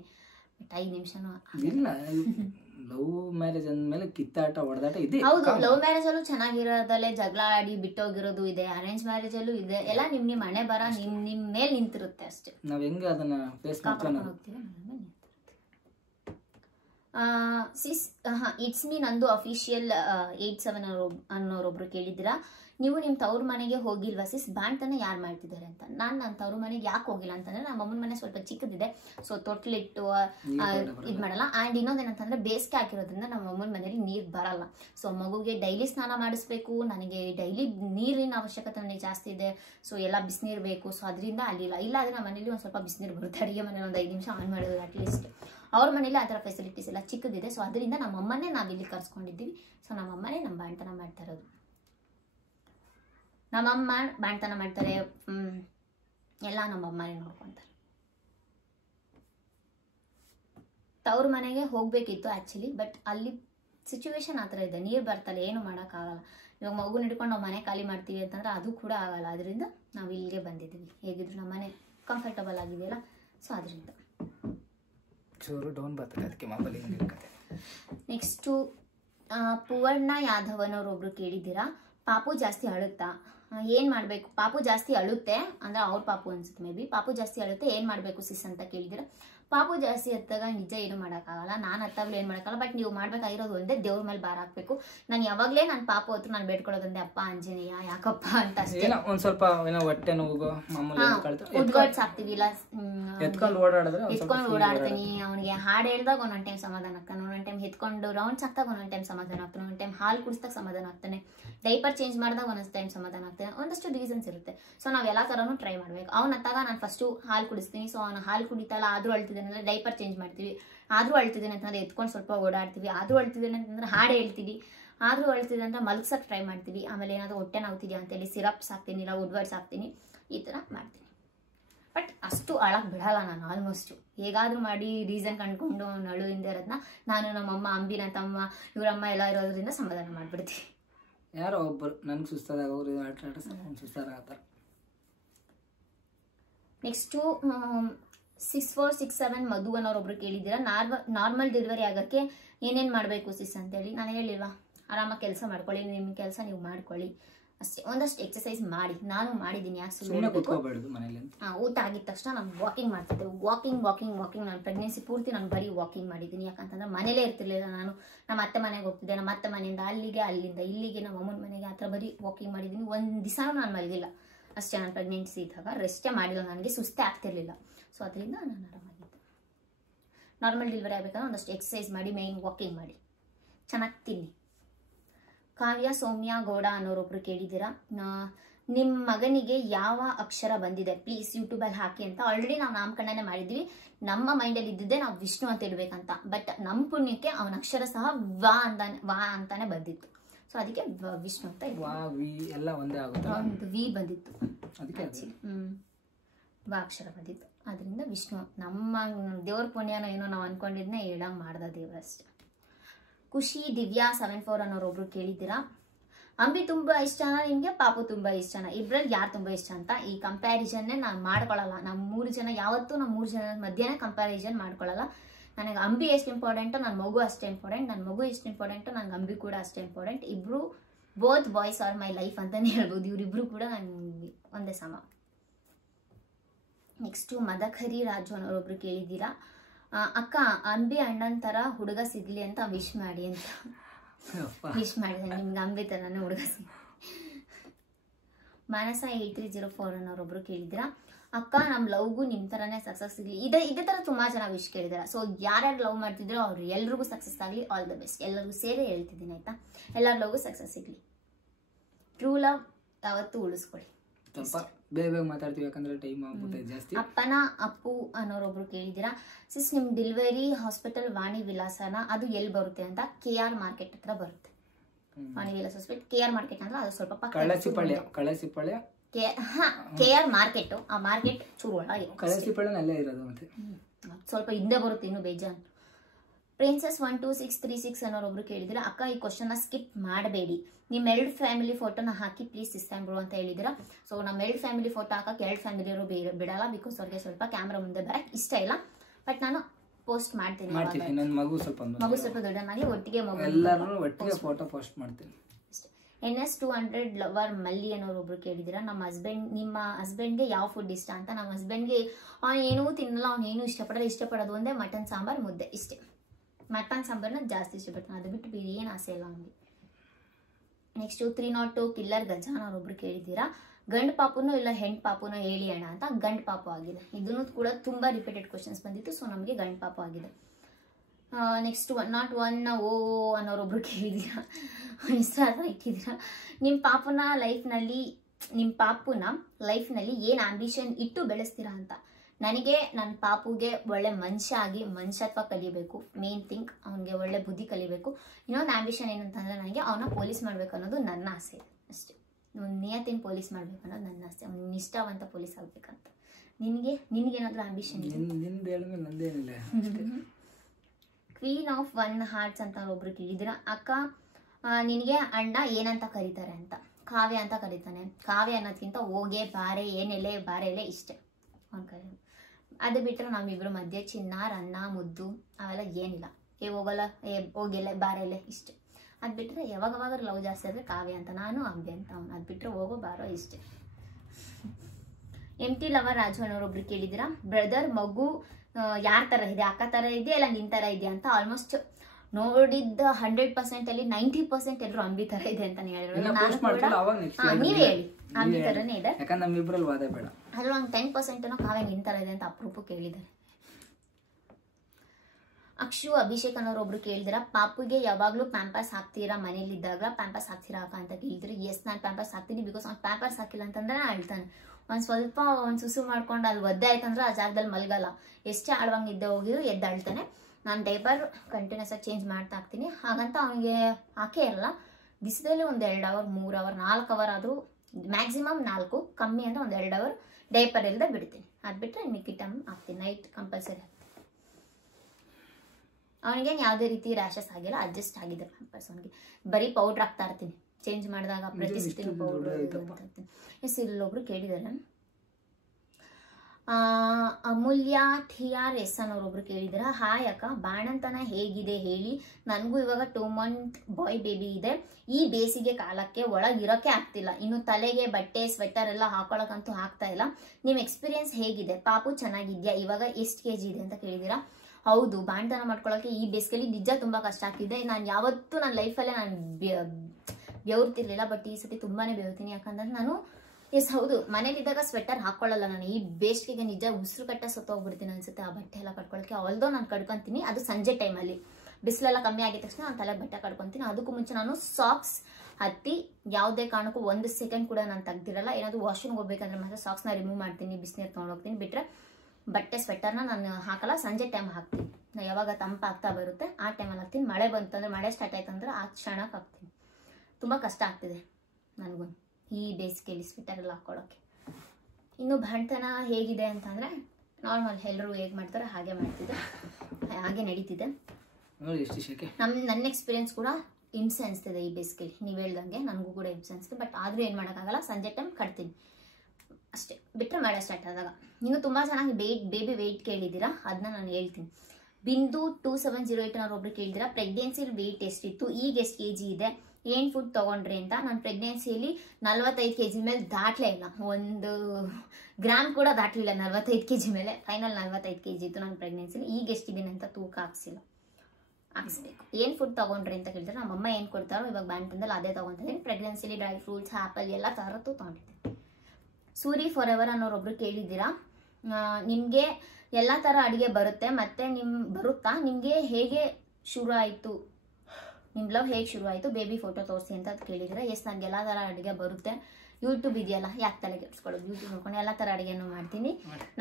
ಬಟ್ 5 ನಿಮಿಷನೂ ಇಲ್ಲ. ಲವ್ ಮ್ಯಾರೇಜ್ ಅಂದ್ಮೇಲೆ ಕಿತ್ತಾಟ ಹೊಡೆದಾಟ ಇದೆ. ಹೌದು, ಲವ್ ಮ್ಯಾರೇಜ್ ಅಲ್ಲೂ ಚೆನ್ನಾಗಿರೋದಲ್ಲೇ ಜಗಳ ಆಡಿ ಬಿಟ್ಟೋಗಿರೋದು ಇದೆ, ಅರೇಂಜ್ ಮ್ಯಾರೇಜ್ ಅಲ್ಲೂ ಇದೆ. ಎಲ್ಲ ನಿಮ್ ಹಣೆ ಬರ ನಿಮ್ ಮೇಲ್ ನಿಂತಿರುತ್ತೆ ಅಷ್ಟೇ. ನಾವ್ ಹೆಂಗೆ ಅದನ್ನ ಫೇಸ್ ಮಾಡ್ಕೊಂಡು ಹೋಗ್ತೀವಿ. ಇಟ್ಸ್ ಮೀ ನಂದು ಅಫಿಷಿಯಲ್ 87 ಅನ್ನೋರೊಬ್ರು ಕೇಳಿದ್ದೀರಾ, ನೀವು ನಿಮ್ಮ ತವ್ರ ಮನೆಗೆ ಹೋಗಿಲ್ವಾ ಸಿಸ್, ಬಾಣ್ತನ ಯಾರು ಮಾಡ್ತಿದ್ದಾರೆ ಅಂತ. ನಾನು ನನ್ನ ತವ್ರ ಮನೆಗೆ ಯಾಕೆ ಹೋಗಿಲ್ಲ ಅಂತಂದ್ರೆ ನಮ್ಮ ಅಮ್ಮನ ಮನೆ ಸ್ವಲ್ಪ ಚಿಕ್ಕದಿದೆ, ಸೊ ತೊಟ್ಲಿಟ್ಟು ಇದು ಮಾಡಲ್ಲ. ಆ್ಯಂಡ್ ಇನ್ನೊಂದೇನಂತಂದ್ರೆ ಬೇಸಿಗೆ ಹಾಕಿರೋದ್ರಿಂದ ನಮ್ಮ ಅಮ್ಮನ ಮನೇಲಿ ನೀರು ಬರಲ್ಲ. ಸೊ ಮಗುಗೆ ಡೈಲಿ ಸ್ನಾನ ಮಾಡಿಸ್ಬೇಕು, ನನಗೆ ಡೈಲಿ ನೀರಿನ ಅವಶ್ಯಕತೆ ನನಗೆ ಜಾಸ್ತಿ ಇದೆ. ಸೊ ಎಲ್ಲ ಬಿಸಿನೀರು ಬೇಕು. ಸೊ ಅದರಿಂದ ಅಲ್ಲಿಲ್ಲ. ಇಲ್ಲ ಆದರೆ ನಮ್ಮ ಮನೇಲಿ ಒಂದು ಸ್ವಲ್ಪ ಬಿಸಿನೀರು ಬರುತ್ತೆ. ಅಡುಗೆ ಮನೇಲಿ ಒಂದು 5 ನಿಮಿಷ ಆನ್ ಮಾಡೋದು ಅಟ್ಲೀಸ್ಟ್. ಅವ್ರ ಮನೇಲಿ ಆ ಥರ ಫೆಸಿಲಿಟೀಸ್ ಎಲ್ಲ ಚಿಕ್ಕದಿದೆ. ಸೊ ಅದರಿಂದ ನಮ್ಮಮ್ಮನೇ ನಾವಿಲ್ಲಿ ಕರ್ಸ್ಕೊಂಡಿದ್ದೀವಿ. ಸೊ ನಮ್ಮಮ್ಮನೇ ನಮ್ಮ ಬಾಣ್ತನ ಮಾಡ್ತಾ ಇರೋದು. ನಮ್ಮಮ್ಮ ಬಾಣ್ತನ ಮಾಡ್ತಾರೆ, ಎಲ್ಲ ನಮ್ಮಮ್ಮನೇ ನೋಡ್ಕೊತಾರೆ. ತವ್ರ ಮನೆಗೆ ಹೋಗ್ಬೇಕಿತ್ತು ಆ್ಯಕ್ಚುಲಿ, ಬಟ್ ಅಲ್ಲಿ ಸಿಚುವೇಶನ್ ಆ ಥರ ಇದೆ, ನೀರು ಬರ್ತಲ್ಲ, ಏನು ಮಾಡೋಕ್ಕಾಗಲ್ಲ. ಇವಾಗ ಮಗು ಹಿಡ್ಕೊಂಡು ನಾವು ಮನೆ ಖಾಲಿ ಮಾಡ್ತೀವಿ ಅಂತಂದ್ರೆ ಅದು ಕೂಡ ಆಗಲ್ಲ. ಅದರಿಂದ ನಾವು ಇಲ್ಲಿಗೆ ಬಂದಿದ್ದೀವಿ. ಹೇಗಿದ್ರು ನಮ್ಮ ಮನೆ ಕಂಫರ್ಟಬಲ್ ಆಗಿದೆಯಲ್ಲ, ಸೊ ಅದರಿಂದ ಚೂರು ಡೌನ್ ಬರ್ತದೆ, ಅದಕ್ಕೆ ಮಾಮೂಲಿ ಇರುತ್ತೆ. ನೆಕ್ಸ್ಟು ಪೂವಣ್ಣ ಯಾದವನವ್ರೊಬ್ರು ಕೇಳಿದ್ದೀರಾ, ಪಾಪು ಜಾಸ್ತಿ ಅಳುತ್ತಾ, ಏನು ಮಾಡಬೇಕು? ಪಾಪು ಜಾಸ್ತಿ ಅಳುತ್ತೆ ಅಂದರೆ ಅವ್ರ ಪಾಪು ಅನ್ಸುತ್ತೆ ಮೇ ಬಿ. ಪಾಪು ಜಾಸ್ತಿ ಅಳುತ್ತೆ, ಏನು ಮಾಡಬೇಕು ಸಿಸ್ ಅಂತ ಕೇಳಿದ್ದೀರಾ. ಪಾಪು ಜಾಸ್ತಿ ಹತ್ತಾಗ ನಿಜ ಏನು ಮಾಡೋಕ್ಕಾಗಲ್ಲ, ನಾನು ಹತ್ತಾಗಲೂ ಏನು ಮಾಡೋಕ್ಕಾಗಲ್ಲ. ಬಟ್ ನೀವು ಮಾಡ್ಬೇಕಾಗಿರೋದು ಒಂದೇ, ದೇವ್ರ ಮೇಲೆ ಭಾರ ಹಾಕಬೇಕು. ನಾನು ಯಾವಾಗಲೇ ನನ್ನ ಪಾಪು ಹತ್ರ ನಾನು ಬೇಡ್ಕೊಳ್ಳೋದಂದೆ, ಅಪ್ಪ ಆಂಜನೇಯ ಯಾಕಪ್ಪ ಅಂತ ಅಷ್ಟೇ. ಒಂದು ಸ್ವಲ್ಪ ಹೊಟ್ಟೆ ನೋವು ಮಾಮೂಲಿ ಉದ್ಗಾಡ್ಸ್ ಹಾಕ್ತೀವಿ, ಇಲ್ಲ ಎತ್ಕೊಂಡು ಓಡಾಡ್ತೀನಿ. ಅವನಿಗೆ ಹಾಡು ಹೇಳ್ದಾಗ ಒಂದೊಂದು ಟೈಮ್ ಸಮಾಧಾನ ಆಗ್ತಾನೆ, ಒಂದೊಂದು ಟೈಮ್ ಎತ್ಕೊಂಡು ರೌಂಡ್ಸ್ ಹಾಕ್ದಾಗ ಒಂದೊಂದು ಟೈಮ್ ಸಮಾಧಾನ ಆಗ್ತಾನೆ, ಒಂದೊಂದು ಟೈಮ್ ಹಾಲು ಕುಡಿಸ್ದಾಗ ಸಮಾಧಾನ ಆಗ್ತಾನೆ, ಡೈಪರ್ ಚೇಂಜ್ ಮಾಡಿದಾಗ ಒಂದೊಂದು ಟೈಮ್ ಸಮಾಧಾನ ಆಗ್ತಾನೆ. ಒಂದಷ್ಟು ರೀಸನ್ಸ್ ಇರುತ್ತೆ. ಸೊ ನಾವು ಎಲ್ಲ ಥರನೂ ಟ್ರೈ ಮಾಡ್ಬೇಕು. ಅವ್ನು ಹತ್ತಾಗ ನಾನು ಫಸ್ಟು ಹಾಲು ಕುಡಿಸ್ತೀನಿ. ಸೊ ಅವನು ಹಾಲು ಕುಡಿತಲ್ಲ, ಆದರೂ ಅಳ್ತಿದ್ದಾನೆ ಅಂದರೆ ಡೈಪರ್ ಚೇಂಜ್ ಮಾಡ್ತೀವಿ. ಆದರೂ ಅಳ್ತಿದ್ದಾನೆ ಅಂತಂದ್ರೆ ಎತ್ಕೊಂಡು ಸ್ವಲ್ಪ ಓಡಾಡ್ತೀವಿ. ಆದರೂ ಅಳ್ತಿದ್ದಾನೆ ಅಂತಂದ್ರೆ ಹಾಡು ಹೇಳ್ತೀವಿ. ಆದರೂ ಅಳ್ತಿದೆ ಅಂತ ಮಲ್ಗ್ಸಕ್ಕೆ ಟ್ರೈ ಮಾಡ್ತೀವಿ. ಆಮೇಲೆ ಏನಾದರೂ ಹೊಟ್ಟೆ ನೋವ್ತಿದ್ಯಾ ಅಂತೇಳಿ ಸಿರಪ್ಸ್ ಹಾಕ್ತೀನಿ, ಇಲ್ಲ ವುಡ್ವರ್ಡ್ಸ್ ಹಾಕ್ತೀನಿ, ಈ ಥರ ಮಾಡ್ತೀನಿ. ಬಟ್ ಅಷ್ಟು ಅಳಕ್ಕೆ ಬಿಡಲ್ಲ ನಾನು. ಆಲ್ಮೋಸ್ಟು ಹೇಗಾದರೂ ಮಾಡಿ ರೀಸನ್ ಕಂಡುಕೊಂಡು ಅವ್ನು ಅಳು ಹಿಂದೆ ಇರೋದನ್ನ ನಾನು, ನಮ್ಮಮ್ಮ, ಅಂಬಿನ ತಮ್ಮ, ಇವರಮ್ಮ ಎಲ್ಲ ಇರೋದ್ರಿಂದ ಸಮಾಧಾನ ಮಾಡಿಬಿಡ್ತೀವಿ. ಯಾರೋ ಒಬ್ಬರು ನನಗೆ ಸುಸ್ತಾದಾಗ ಅವರು ಆಟ ಸುಸ್ತಾರ. ನೆಕ್ಸ್ಟು 6467 ಮಧು ಅನ್ನೋರೊಬ್ರು ಕೇಳಿದ್ದೀರಾ, ನಾರ್ಮಲ್ ಡೆಲಿವರಿ ಆಗೋಕ್ಕೆ ಏನೇನು ಮಾಡಬೇಕು ಸಿಸ್ ಅಂತೇಳಿ. ನಾನು ಹೇಳಿಲ್ವಾ, ಆರಾಮಾಗಿ ಕೆಲಸ ಮಾಡ್ಕೊಳ್ಳಿ, ನಿಮ್ಮ ಕೆಲಸ ನೀವು ಮಾಡ್ಕೊಳ್ಳಿ ಅಷ್ಟೇ. ಒಂದಷ್ಟು ಎಕ್ಸಸೈಸ್ ಮಾಡಿ. ನಾನು ಮಾಡಿದ್ದೀನಿ. ಯಾಕೆ ಸುಮ್ಮನೆ ಊಟ ಆಗಿದ ತಕ್ಷಣ ನಾನು ವಾಕಿಂಗ್ ಮಾಡ್ತಿದ್ದೆ. ವಾಕಿಂಗ್ ನಾನು ಪ್ರೆಗ್ನೆನ್ಸಿ ಪೂರ್ತಿ ನಾನು ಬರೀ ವಾಕಿಂಗ್ ಮಾಡಿದ್ದೀನಿ. ಯಾಕಂತಂದ್ರೆ ಮನೇಲೇ ಇರ್ತಿರ್ಲಿಲ್ಲ ನಾನು. ನಮ್ಮ ಅತ್ತೆ ಮನೆಗೆ ಹೋಗ್ತಿದ್ದೆ, ನಮ್ಮ ಅತ್ತೆ ಮನೆಯಿಂದ ಅಲ್ಲಿಗೆ, ಅಲ್ಲಿಂದ ಇಲ್ಲಿಗೆ, ನಮ್ಮ ಅಮ್ಮನ ಮನೆಗೆ, ಆ ಥರ ಬರೀ ವಾಕಿಂಗ್ ಮಾಡಿದ್ದೀನಿ. ಒಂದು ದಿವಸನೂ ನಾನು ಮಲಗಿಲ್ಲ ಅಷ್ಟೇ. ನಾನು ಪ್ರೆಗ್ನೆನ್ಸಿ ಇದ್ದಾಗ ರೆಸ್ಟೇ ಮಾಡಿಲ್ಲ, ನನಗೆ ಸುಸ್ತೇ ಆಗ್ತಿರ್ಲಿಲ್ಲ. ಸೊ ಅದರಿಂದ ನಾನು ಆರಾಮಾಗಿದ್ದೆ. ನಾರ್ಮಲ್ ಡೆಲಿವರಿ ಆಗಬೇಕಂದ್ರೆ ಒಂದಷ್ಟು ಎಕ್ಸಸೈಸ್ ಮಾಡಿ, ಮೇಯ್ನ್ ವಾಕಿಂಗ್ ಮಾಡಿ, ಚೆನ್ನಾಗಿ ತಿನ್ನಿ. ಕಾವ್ಯ ಸೌಮ್ಯ ಗೌಡ ಅನ್ನೋರೊಬ್ರು ಕೇಳಿದ್ದೀರಾ, ನಿಮ್ಮ ಮಗನಿಗೆ ಯಾವ ಅಕ್ಷರ ಬಂದಿದೆ ಪ್ಲೀಸ್ ಯೂಟ್ಯೂಬಲ್ಲಿ ಹಾಕಿ ಅಂತ. ಆಲ್ರೆಡಿ ನಾವು ನಾಮಕರಣನೇ ಮಾಡಿದ್ವಿ. ನಮ್ಮ ಮೈಂಡಲ್ಲಿ ಇದ್ದಿದ್ದೆ ನಾವು ವಿಷ್ಣು ಅಂತ ಇಡಬೇಕಂತ. ಬಟ್ ನಮ್ಮ ಪುಣ್ಯಕ್ಕೆ ಅವನ ಅಕ್ಷರ ಸಹ ವಾ ಅಂತಾನೆ ಬಂದಿತ್ತು. ಸೊ ಅದಕ್ಕೆ ವಿಷ್ಣು ಅಂತ ಎಲ್ಲ ಒಂದೇ ಆಗುತ್ತೆ. ಒಂದು ವಿ ಬಂದಿತ್ತು, ವಾ ಅಕ್ಷರ ಬಂದಿತ್ತು. ಅದರಿಂದ ವಿಷ್ಣು. ನಮ್ಮ ದೇವ್ರ ಪುಣ್ಯನೋ ಏನೋ ನಾವು ಅನ್ಕೊಂಡಿದ್ನೇ ಹೇಳಂಗೆ ಮಾಡ್ದ ದೇವರಷ್ಟೇ. ಖುಷಿ ದಿವ್ಯಾ 74 ಅನ್ನೋರೊಬ್ರು ಕೇಳಿದ್ದೀರಾ, ಅಂಬಿ ತುಂಬ ಇಷ್ಟನಾ ನಿಮಗೆ, ಪಾಪು ತುಂಬ ಇಷ್ಟನಾ, ಇಬ್ಬರಲ್ಲಿ ಯಾರು ತುಂಬ ಇಷ್ಟ ಅಂತ. ಈ ಕಂಪ್ಯಾರಿಸನ್ನೇ ನಾನು ಮಾಡ್ಕೊಳ್ಳಲ್ಲ. ನಮ್ಮ 3 ಜನ ಯಾವತ್ತೂ ನಮ್ಮ 3 ಜನ ಮಧ್ಯೆನೇ ಕಂಪ್ಯಾರಿಸನ್ ಮಾಡ್ಕೊಳ್ಳಲ್ಲ. ನನಗೆ ಅಂಬಿ ಎಷ್ಟು ಇಂಪಾರ್ಟೆಂಟೋ ನನ್ನ ಮಗು ಅಷ್ಟೇ ಇಂಪಾರ್ಟೆಂಟ್, ನನ್ನ ಮಗು ಎಷ್ಟು ಇಂಪಾರ್ಟೆಂಟೋ ನನಗೆ ಅಂಬಿ ಕೂಡ ಅಷ್ಟೇ ಇಂಪಾರ್ಟೆಂಟ್. ಇಬ್ಬರು both boys are my life ಅಂತಲೇ ಹೇಳ್ಬೋದು. ಇವರಿಬ್ಬರು ಕೂಡ ನನಗೆ ಒಂದೇ ಸಮ. ನೆಕ್ಸ್ಟು ಮದಕರಿ ರಾಜು ಅನ್ನೋರೊಬ್ರು ಕೇಳಿದ್ದೀರಾ, ಅಕ್ಕ ಅಂಬಿ ಅಣ್ಣನ ಥರ ಹುಡುಗ ಸಿಗಲಿ ಅಂತ ವಿಶ್ ಮಾಡಿ ಅಂತ ವಿಶ್ ಮಾಡಿದೆ. ನಿಮ್ಗೆ ಅಂಬಿ ಥರನೇ ಹುಡುಗ ಸಿಗ. ಮಾನಸ 8304 ಅನ್ನೋರೊಬ್ರು ಕೇಳಿದ್ದೀರಾ, ಅಕ್ಕ ನಮ್ಮ ಲವ್ಗೂ ನಿಮ್ಮ ಥರನೇ ಸಕ್ಸಸ್ ಸಿಗಲಿ. ಇದೇ ಥರ ತುಂಬ ಜನ ವಿಶ್ ಕೇಳಿದಾರೆ. ಸೊ ಯಾರ್ಯಾರು ಲವ್ ಮಾಡ್ತಿದ್ರು ಅವ್ರು ಎಲ್ರಿಗೂ ಸಕ್ಸಸ್ ಆಗಲಿ, ಆಲ್ ದ ಬೆಸ್ಟ್. ಎಲ್ಲರಿಗೂ ಸೇರಿ ಹೇಳ್ತಿದ್ದೀನಿ ಆಯ್ತಾ. ಎಲ್ಲರ ಲವ್ಗೂ ಸಕ್ಸಸ್ ಸಿಗಲಿ. ಟ್ರೂ ಲವ್ ಯಾವತ್ತೂ ಉಳಿಸ್ಕೊಳ್ಳಿ. ಬೇಗ ಮಾತಾಡ್ತೀವಿ, ಯಾಕಂದ್ರೆ ಟೈಮ್ ಆಗ್ಬಿಟ್ಟೈತೆ ಜಾಸ್ತಿ. ಅಪ್ಪನ ಅಪ್ಪು ಅನ್ನೋರೊಬ್ರು ಕೇಳಿದ್ದೀರಾ, ಸಿಸ್ ನಿಮ್ಮ ಡೆಲಿವರಿ ಹಾಸ್ಪಿಟಲ್ ವಾಣಿ ವಿಲಾಸನ ಅದು ಎಲ್ಲಿ ಬರುತ್ತೆ ಅಂತ. KR ಮಾರ್ಕೆಟ್ ಹತ್ರ ಬರುತ್ತೆ. ವಾಣಿ ವಿಲಾಸ್ ಹಾಸ್ಪಿಟಲ್ KR ಮಾರ್ಕೆಟ್ ಅಂದ್ರೆ ಅದು ಸ್ವಲ್ಪ ಕಳಸಿಪಾಳ್ಯ KR ಮಾರ್ಕೆಟ್, ಆ ಮಾರ್ಕೆಟ್ ಚೂರು ಒಳಗೆ ಅಲ್ಲೇ ಇರೋದು. ಮತ್ತೆ ಸ್ವಲ್ಪ ಹಿಂದೆ ಬರುತ್ತೆ, ಇನ್ನು ಬೇಜಾನ್. ಪ್ರಿನ್ಸೆಸ್ 12636 ಅನ್ನೋರೊಬ್ರು ಕೇಳಿದ್ರೆ, ಅಕ್ಕ ಈ ಕ್ವಶನ್ ಸ್ಕಿಪ್ ಮಾಡಬೇಡಿ, ನಿಮ್ಮ 2 ಫ್ಯಾಮಿಲಿ ಫೋಟೋನ ಹಾಕಿ ಪ್ಲೀಸ್ ಇಸ್ತಾಂಬ್ರು ಅಂತ ಹೇಳಿದಿರಾ. ಸೊ ನಮ್ಮ 2 ಫ್ಯಾಮಿಲಿ ಫೋಟೋ ಹಾಕಕ್ಕೆ 2 ಫ್ಯಾಮಿಲಿಯವರು ಬಿಡಲ್ಲ, ಬಿಕಾಸ್ ಅವ್ರಿಗೆ ಸ್ವಲ್ಪ ಕ್ಯಾಮ್ರಾ ಮುಂದೆ ಬರಕ್ಕೆ ಇಷ್ಟ ಇಲ್ಲ. ಬಟ್ ನಾನು ಪೋಸ್ಟ್ ಮಾಡ್ತೀನಿ. ನನ್ನ ಮಗು ಸ್ವಲ್ಪ ದೊಡ್ಡನಾಗಿ ಒಟ್ಟಿಗೆ ಎಲ್ಲರೂ ಒಟ್ಟಿಗೆ ಫೋಟೋ ಪೋಸ್ಟ್ ಮಾಡ್ತೀನಿ. NS200 ಲವರ್ ಮಲ್ಲಿ ಅನ್ನೋರೊಬ್ರು ಕೇಳಿದಿರಾ, ನಿಮ್ಮ ಹಸ್ಬೆಂಡ್ಗೆ ಯಾವ ಫುಡ್ ಇಷ್ಟ ಅಂತ. ನಮ್ಮ ಹಸ್ಬೆಂಡ್ಗೆ ಅವ್ನು ಏನೂ ತಿನ್ನಲ್ಲ, ಅವ್ನು ಏನೂ ಇಷ್ಟಪಡೋದು ಒಂದೇ ಮಟನ್ ಸಾಂಬಾರ್ ಮುದ್ದೆ ಇಷ್ಟೇ. ಮಟನ್ ಸಾಂಬಾರ್ನ ಜಾಸ್ತಿ ಇಷ್ಟಪಡ್ತಾನೆ, ಅದು ಬಿಟ್ಟು ಬೇರೆ ಏನು ಆಸೆ ಇಲ್ಲ ಅವನಿಗೆ. ನೆಕ್ಸ್ಟ್ 302 ಕಿಲ್ಲರ್ ಗಜಾನ್ ಅವರೊಬ್ರು ಕೇಳಿದ್ದೀರಾ, ಗಂಡು ಪಾಪುನೋ ಇಲ್ಲ ಹೆಣ್ಣು ಪಾಪುನೋ ಹೇಳಿ ಅಣ್ಣ ಅಂತ. ಗಂಡು ಪಾಪು ಆಗಿದೆ. ಇದನ್ನು ಕೂಡ ತುಂಬಾ ರಿಪೀಟೆಡ್ ಕ್ವಶನ್ಸ್ ಬಂದಿತ್ತು, ಸೊ ನಮಗೆ ಗಂಡು ಪಾಪು ಆಗಿದೆ. ನೆಕ್ಸ್ಟ್ 101 ಓ ಅನ್ನೋರೊಬ್ರು ಕೇಳಿದ್ದೀರಾ, ಹೆಸರು ಇಟ್ಟಿದ್ದೀರಾ, ನಿಮ್ಮ ಪಾಪುನ ಲೈಫ್ನಲ್ಲಿ ಏನು ಆಂಬಿಷನ್ ಇಟ್ಟು ಬೆಳೆಸ್ತೀರಾ ಅಂತ. ನನಗೆ ನನ್ನ ಪಾಪುಗೆ ಒಳ್ಳೆ ಮನುಷ್ಯತ್ವ ಕಲಿಬೇಕು, ಮೇನ್ ಥಿಂಗ್. ಅವನಿಗೆ ಒಳ್ಳೆ ಬುದ್ಧಿ ಕಲಿಬೇಕು. ಇನ್ನೊಂದು ಆಂಬಿಷನ್ ಏನಂತಂದ್ರೆ, ನನಗೆ ಅವನ ಪೊಲೀಸ್ ಮಾಡ್ಬೇಕು ಅನ್ನೋದು ನನ್ನ ಆಸೆ ಅಷ್ಟೇ. ನಿಯತ್ತಿನ ಪೊಲೀಸ್ ಮಾಡ್ಬೇಕು ಅನ್ನೋದು ನನ್ನ ಆಸೆ, ಅವ್ನು ನಿಷ್ಠಾವಂತ ಪೊಲೀಸ್ ಆಗ್ಬೇಕಂತ. ನಿನಗೇನಾದ್ರೂ ಆಂಬಿಷನ್? ಕ್ವೀನ್ ಆಫ್ 1 ಹಾರ್ಟ್ಸ್ ಅಂತ ಒಬ್ರು ಕೇಳಿದಿರ, ಅಕ್ಕ ನಿನಗೆ ಅಣ್ಣ ಏನಂತ ಕರೀತಾರೆ ಅಂತ. ಕಾವ್ಯ ಅಂತ ಕರೀತಾನೆ. ಕಾವ್ಯ ಅನ್ನೋದಕ್ಕಿಂತ ಹೋಗೆ ಬಾರೆ ಏನೆಲೆ ಬಾರೆ ಎಲೆ ಇಷ್ಟೇ ಅವ್ನು ಕರೆಯೋದು. ಅದು ಬಿಟ್ಟರೆ ನಮ್ಮಿಬ್ರು ಮಧ್ಯೆ ಚಿನ್ನ ರನ್ನ ಮುದ್ದು ಅವೆಲ್ಲ ಏನಿಲ್ಲ. ಹೋಗಲ್ಲ, ಹೋಗೆಲೆ ಬಾರೆಲೆ ಇಷ್ಟೇ. ಅದು ಬಿಟ್ಟರೆ ಯಾವಾಗವಾಗ ಲವ್ ಜಾಸ್ತಿ ಆದರೆ ಕಾವ್ಯ ಅಂತ, ನಾನು ಅಂಬೆ ಅಂತ ಅವನು. ಅದು ಬಿಟ್ಟರೆ ಹೋಗೋ ಬಾರೋ ಇಷ್ಟೇ. MT ಲವರ್ ರಾಜು ಅನ್ನೋರೊಬ್ರು ಕೇಳಿದಿರಾ, ಬ್ರದರ್ ಮಗು ಯಾರ ಥರ ಇದೆ, ಅಕ್ಕ ಥರ ಇದೆಯಾ ಇಲ್ಲ ನಿನ್ನ ಥರ ಇದೆಯಾ ಅಂತ. ಆಲ್ಮೋಸ್ಟ್ ನೋಡಿದ್ದ 100% ಅಲ್ಲಿ 90% ಎಲ್ಲರೂ ಅಂಬಿ ಥರ ಇದೆ ಅಂತ ಹೇಳಿದ್ರು. ನೀವೇ ಹೇಳಿ, ಅಂಬಿ ಥರನೇ ಇದೆ. ಅದ್ರಲ್ಲಿ ಒಂದು 10% ಕಾವ್ಯ ನಿನ್ನ ಥರ ಇದೆ ಅಂತ ಅಪರೂಪಕ್ಕೆ ಹೇಳಿದ್ದಾರೆ. ಅಕ್ಷು ಅಭಿಷೇಕ್ ಅನ್ನೋರೊಬ್ರು ಕೇಳಿದಿರ, ಪಾಪುಗೆ ಯಾವಾಗಲೂ ಪ್ಯಾಂಪರ್ಸ್ ಹಾಕ್ತೀರಾ, ಮನೇಲಿದ್ದಾಗ ಪ್ಯಾಂಪರ್ಸ್ ಹಾಕ್ತೀರಾ ಅಕ್ಕ ಅಂತ ಕೇಳಿದ್ರು. ಎಸ್, ನಾನು ಪ್ಯಾಂಪರ್ಸ್ ಹಾಕ್ತೀನಿ, ಬಿಕಾಸ್ ಅವ್ನು ಪ್ಯಾಂಪರ್ಸ್ ಹಾಕಿಲ್ಲ ಅಂತಂದ್ರೆ ನಾನು ಅಳ್ತಾನೆ. ಸ್ವಲ್ಪ ಸುಸು ಮಾಡ್ಕೊಂಡು ಅಲ್ಲಿ ಒದ್ದೆ ಆಯ್ತಂದ್ರೆ ಆ ಜಾಗದಲ್ಲಿ ಮಲಗಲ್ಲ. ಎಷ್ಟೇ ಆಳ್ವಂಗೆ ನಿದ್ದೆ ಹೋಗಿದ್ರು ಎದ್ದು ಅಳ್ತಾನೆ. ನಾನು ಡೈಪರ್ ಕಂಟಿನ್ಯೂಸ್ ಆಗಿ ಚೇಂಜ್ ಮಾಡ್ತಾ ಹಾಕ್ತೀನಿ. ಹಾಗಂತ ಅವನಿಗೆ ಹಾಕೇ ಇರಲ್ಲ. ದಿವಸದಲ್ಲಿ ಒಂದು 2 ಅವರ್ 3 ಅವರ್ 4 ಅವರ್ ಆದರೂ ಮ್ಯಾಕ್ಸಿಮಮ್ 4, ಕಮ್ಮಿ ಅಂದರೆ ಒಂದು 2 ಅವರ್ ಡೈಪರ್ ಇಲ್ಲದೆ ಬಿಡ್ತೀನಿ. ಅದು ಬಿಟ್ಟರೆ ಮಿಕ್ಕಿ ಟೈಮ್ ಹಾಕ್ತೀನಿ, ನೈಟ್ ಕಂಪಲ್ಸರಿ ಹಾಕ್ತೀನಿ. ಅವನಿಗೇನು ಯಾವುದೇ ರೀತಿ ರ್ಯಾಷಸ್ ಆಗಿಲ್ಲ, ಅಡ್ಜಸ್ಟ್ ಆಗಿದೆ ಪ್ಯಾಂಪರ್ಸ್. ಅವನಿಗೆ ಬರೀ ಪೌಡ್ರ್ ಹಾಕ್ತಾ ಇರ್ತೀನಿ, ಚೇಂಜ್ ಮಾಡಿದಾಗ ಪ್ರತಿಷ್ಠಿನ ಪೌಡ್ರ್ ಇರ್ತೀನಿ. ಎಸ್, ಇಲ್ಲೊಬ್ರು ಕೇಳಿದ್ದಾರೆ, ಅಮೂಲ್ಯ TRS ಅನ್ನೋರೊಬ್ರು ಕೇಳಿದಾರೆ, ಹಾಯ್ ಅಕ್ಕ, ಬಾಣಂತನ ಹೇಗಿದೆ ಹೇಳಿ, ನನಗೂ ಇವಾಗ 2 ಮಂತ್ ಬಾಯ್ ಬೇಬಿ ಇದೆ. ಈ ಬೇಸಿಗೆ ಕಾಲಕ್ಕೆ ಒಳಗಿರೋಕೆ ಆಗ್ತಿಲ್ಲ. ಇನ್ನು ತಲೆಗೆ ಬಟ್ಟೆ ಸ್ವೆಟರ್ ಎಲ್ಲ ಹಾಕೊಳಕ್ಕಂತೂ ಆಗ್ತಾ ಇಲ್ಲ. ನಿಮ್ಮ ಎಕ್ಸ್ಪೀರಿಯನ್ಸ್ ಹೇಗಿದೆ? ಪಾಪು ಚೆನ್ನಾಗಿದ್ಯಾ? ಇವಾಗ ಎಷ್ಟು kg ಇದೆ ಅಂತ ಕೇಳಿದಿರಾ. ಹೌದು, ಬಾಣಂತನ ಮಾಡ್ಕೊಳ್ಳೋಕೆ ಈ ಬೇಸಿಗೆಯಲ್ಲಿ ನಿಜ ತುಂಬ ಕಷ್ಟ ಆಗ್ತಿದೆ. ನಾನು ಯಾವತ್ತೂ ನನ್ನ ಲೈಫಲ್ಲೇ ನಾನು ಬೆವರ್ತಿರ್ಲಿಲ್ಲ, ಬಟ್ ಈ ಸತಿ ತುಂಬಾನೇ ಬೆವರ್ತೀನಿ. ಯಾಕಂದ್ರೆ ನಾನು ಹೌದು, ಮನೇಲಿದ್ದಾಗ ಸ್ವೆಟರ್ ಹಾಕೊಳ್ಳಲ್ಲ ನಾನು. ಈ ಬೇಸಿಗೆಗೆ ನಿಜ ಉಸಿರು ಕಟ್ಟ ಸತ್ತೋಗ್ಬಿಡ್ತೀನಿ ಅನ್ಸುತ್ತೆ ಆ ಬಟ್ಟೆ ಎಲ್ಲ ಕಟ್ಕೊಳ್ಳೋಕೆ. ಆಲ್ದೋ ನಾನು ಕಟ್ಕೊತೀನಿ, ಅದು ಸಂಜೆ ಟೈಮಲ್ಲಿ ಬಿಸಿಲೆಲ್ಲ ಕಮ್ಮಿ ಆಗಿದ ತಕ್ಷಣ ನಾನು ತಲೆ ಬಟ್ಟೆ ಕಟ್ಕೊತೀನಿ. ಅದಕ್ಕೂ ಮುಂಚೆ ನಾನು ಸಾಕ್ಸ್ ಹತ್ತಿ ಯಾವುದೇ ಕಾರಣಕ್ಕೂ 1 ಸೆಕೆಂಡ್ ಕೂಡ ನಾನು ತೆಗ್ದಿರಲ್ಲ. ಏನಾದರೂ ವಾಶ್ರೂಮ್ಗೆ ಹೋಗ್ಬೇಕಂದ್ರೆ ಮಾತ್ರ ಸಾಕ್ಸ್ನ ರಿಮೂವ್ ಮಾಡ್ತೀನಿ, ಬಿಸಿನೀರು ತೊಗೊಂಡೋಗ್ತೀನಿ. ಬಿಟ್ಟರೆ ಬಟ್ಟೆ ಸ್ವೆಟರ್ನ ನಾನು ಹಾಕಲ್ಲ, ಸಂಜೆ ಟೈಮ್ ಹಾಕ್ತೀನಿ. ನಾನು ಯಾವಾಗ ತಂಪಾಗ್ತಾ ಬರುತ್ತೆ ಆ ಟೈಮಲ್ಲಿ ಹಾಕ್ತೀನಿ. ಮಳೆ ಬಂತಂದ್ರೆ, ಮಳೆ ಸ್ಟಾರ್ಟ್ ಆಯ್ತಂದ್ರೆ ಆ ಕ್ಷಣಕ್ಕೆ ಹಾಕ್ತೀನಿ. ತುಂಬ ಕಷ್ಟ ಆಗ್ತಿದೆ ನನಗೂ ಈ ಬೇಸಿಗೆಯಲ್ಲಿ ಸ್ವೆಟರ್ ಎಲ್ಲ ಹಾಕೊಳ್ಳೋಕ್ಕೆ. ಇನ್ನು ಬಾಣಂತನ ಹೇಗಿದೆ ಅಂತಂದರೆ, ನಾರ್ಮಲ್ ಎಲ್ಲರೂ ಹೇಗೆ ಮಾಡ್ತಾರೆ ಹಾಗೆ ಮಾಡ್ತಿದ್ದೆ, ಹಾಗೆ ನಡೀತಿದೆ. ನನ್ನ ಎಕ್ಸ್ಪೀರಿಯನ್ಸ್ ಕೂಡ ಹಿಂಸೆ ಅನಿಸ್ತಿದೆ ಈ ಬೇಸಿಗೆಯಲ್ಲಿ. ನೀವು ಹೇಳ್ದಂಗೆ ನನಗೂ ಕೂಡ ಹಿಂಸೆ ಅನಿಸ್ತಿದೆ. ಬಟ್ ಆದರೂ ಏನು ಮಾಡೋಕ್ಕಾಗಲ್ಲ, ಸಂಜೆ ಟೈಮ್ ಕಟ್ತೀನಿ ಅಷ್ಟೇ. ಬಿಟ್ಟರೆ ಮಳೆ ಸ್ಟಾರ್ಟ್ ಆದಾಗ. ಇನ್ನು ತುಂಬ ಚೆನ್ನಾಗಿ ಬೇಬಿ ವೆಯ್ಟ್ ಕೇಳಿದ್ದೀರಾ, ಅದನ್ನ ನಾನು ಹೇಳ್ತೀನಿ. ಬಿಂದು 2708 ಅನ್ನೋರೊಬ್ರು ಕೇಳಿದ್ದೀರಾ, ಪ್ರೆಗ್ನೆನ್ಸಿಲಿ ವೆಯ್ಟ್ ಎಷ್ಟಿತ್ತು, ಈಗ ಎಷ್ಟು kg ಇದೆ, ಏನು ಫುಡ್ ತೊಗೊಂಡ್ರಿ ಅಂತ. ನಾನು ಪ್ರೆಗ್ನೆನ್ಸಿಯಲ್ಲಿ 45 kg ಮೇಲೆ ದಾಟ್ಲೇ ಇಲ್ಲ, 1 ಗ್ರಾಮ್ ಕೂಡ ದಾಟಲಿಲ್ಲ 45 kg ಮೇಲೆ. ಫೈನಲ್ 45 kg ಇತ್ತು ನಾನು ಪ್ರೆಗ್ನೆನ್ಸಿಲಿ. ಈಗ ಎಷ್ಟಿದ್ದೀನಿ ಅಂತ ತೂಕ ಹಾಕ್ಸ್ಬೇಕು. ಏನು ಫುಡ್ ತೊಗೊಂಡ್ರಿ ಅಂತ ಕೇಳಿದ್ರೆ, ನಮ್ಮಮ್ಮ ಏನು ಕೊಡ್ತಾರೋ ಇವಾಗ ಬಾಣಂತನದಲ್ಲಿ ಅದೇ ತೊಗೊತೀನಿ. ಪ್ರೆಗ್ನೆನ್ಸಿಲಿ ಡ್ರೈ ಫ್ರೂಟ್ಸ್, ಆ್ಯಪಲ್ ಎಲ್ಲ ಥರದ್ದು ತೊಗೊಂಡಿದ್ದೆ. ಸೂರಿ ಫಾರ್ ಎವರ್ ಅನ್ನೋರೊಬ್ರು ಕೇಳಿದ್ದೀರಾ, ನಿಮಗೆ ಎಲ್ಲ ಥರ ಅಡುಗೆ ಬರುತ್ತೆ, ಮತ್ತು ಬರುತ್ತಾ, ನಿಮಗೆ ಹೇಗೆ ಶುರು ಆಯಿತು, ನಿಮ್ಮ ಲವ್ ಹೇಗೆ ಶುರು ಆಯಿತು, ಬೇಬಿ ಫೋಟೋ ತೋರಿಸಿ ಅಂತ ಕೇಳಿದರೆ. ಎಸ್, ನನಗೆ ಎಲ್ಲ ಥರ ಅಡುಗೆ ಬರುತ್ತೆ. ಯೂಟ್ಯೂಬ್ ಇದೆಯಲ್ಲ, ಯಾಕೆ ತಲೆ ಕೆಡಿಸ್ಕೊಳ್ಳೋದು, ಯೂಟ್ಯೂಬ್ ನೋಡ್ಕೊಂಡು ಎಲ್ಲ ಥರ ಅಡುಗೆನೂ ಮಾಡ್ತೀನಿ.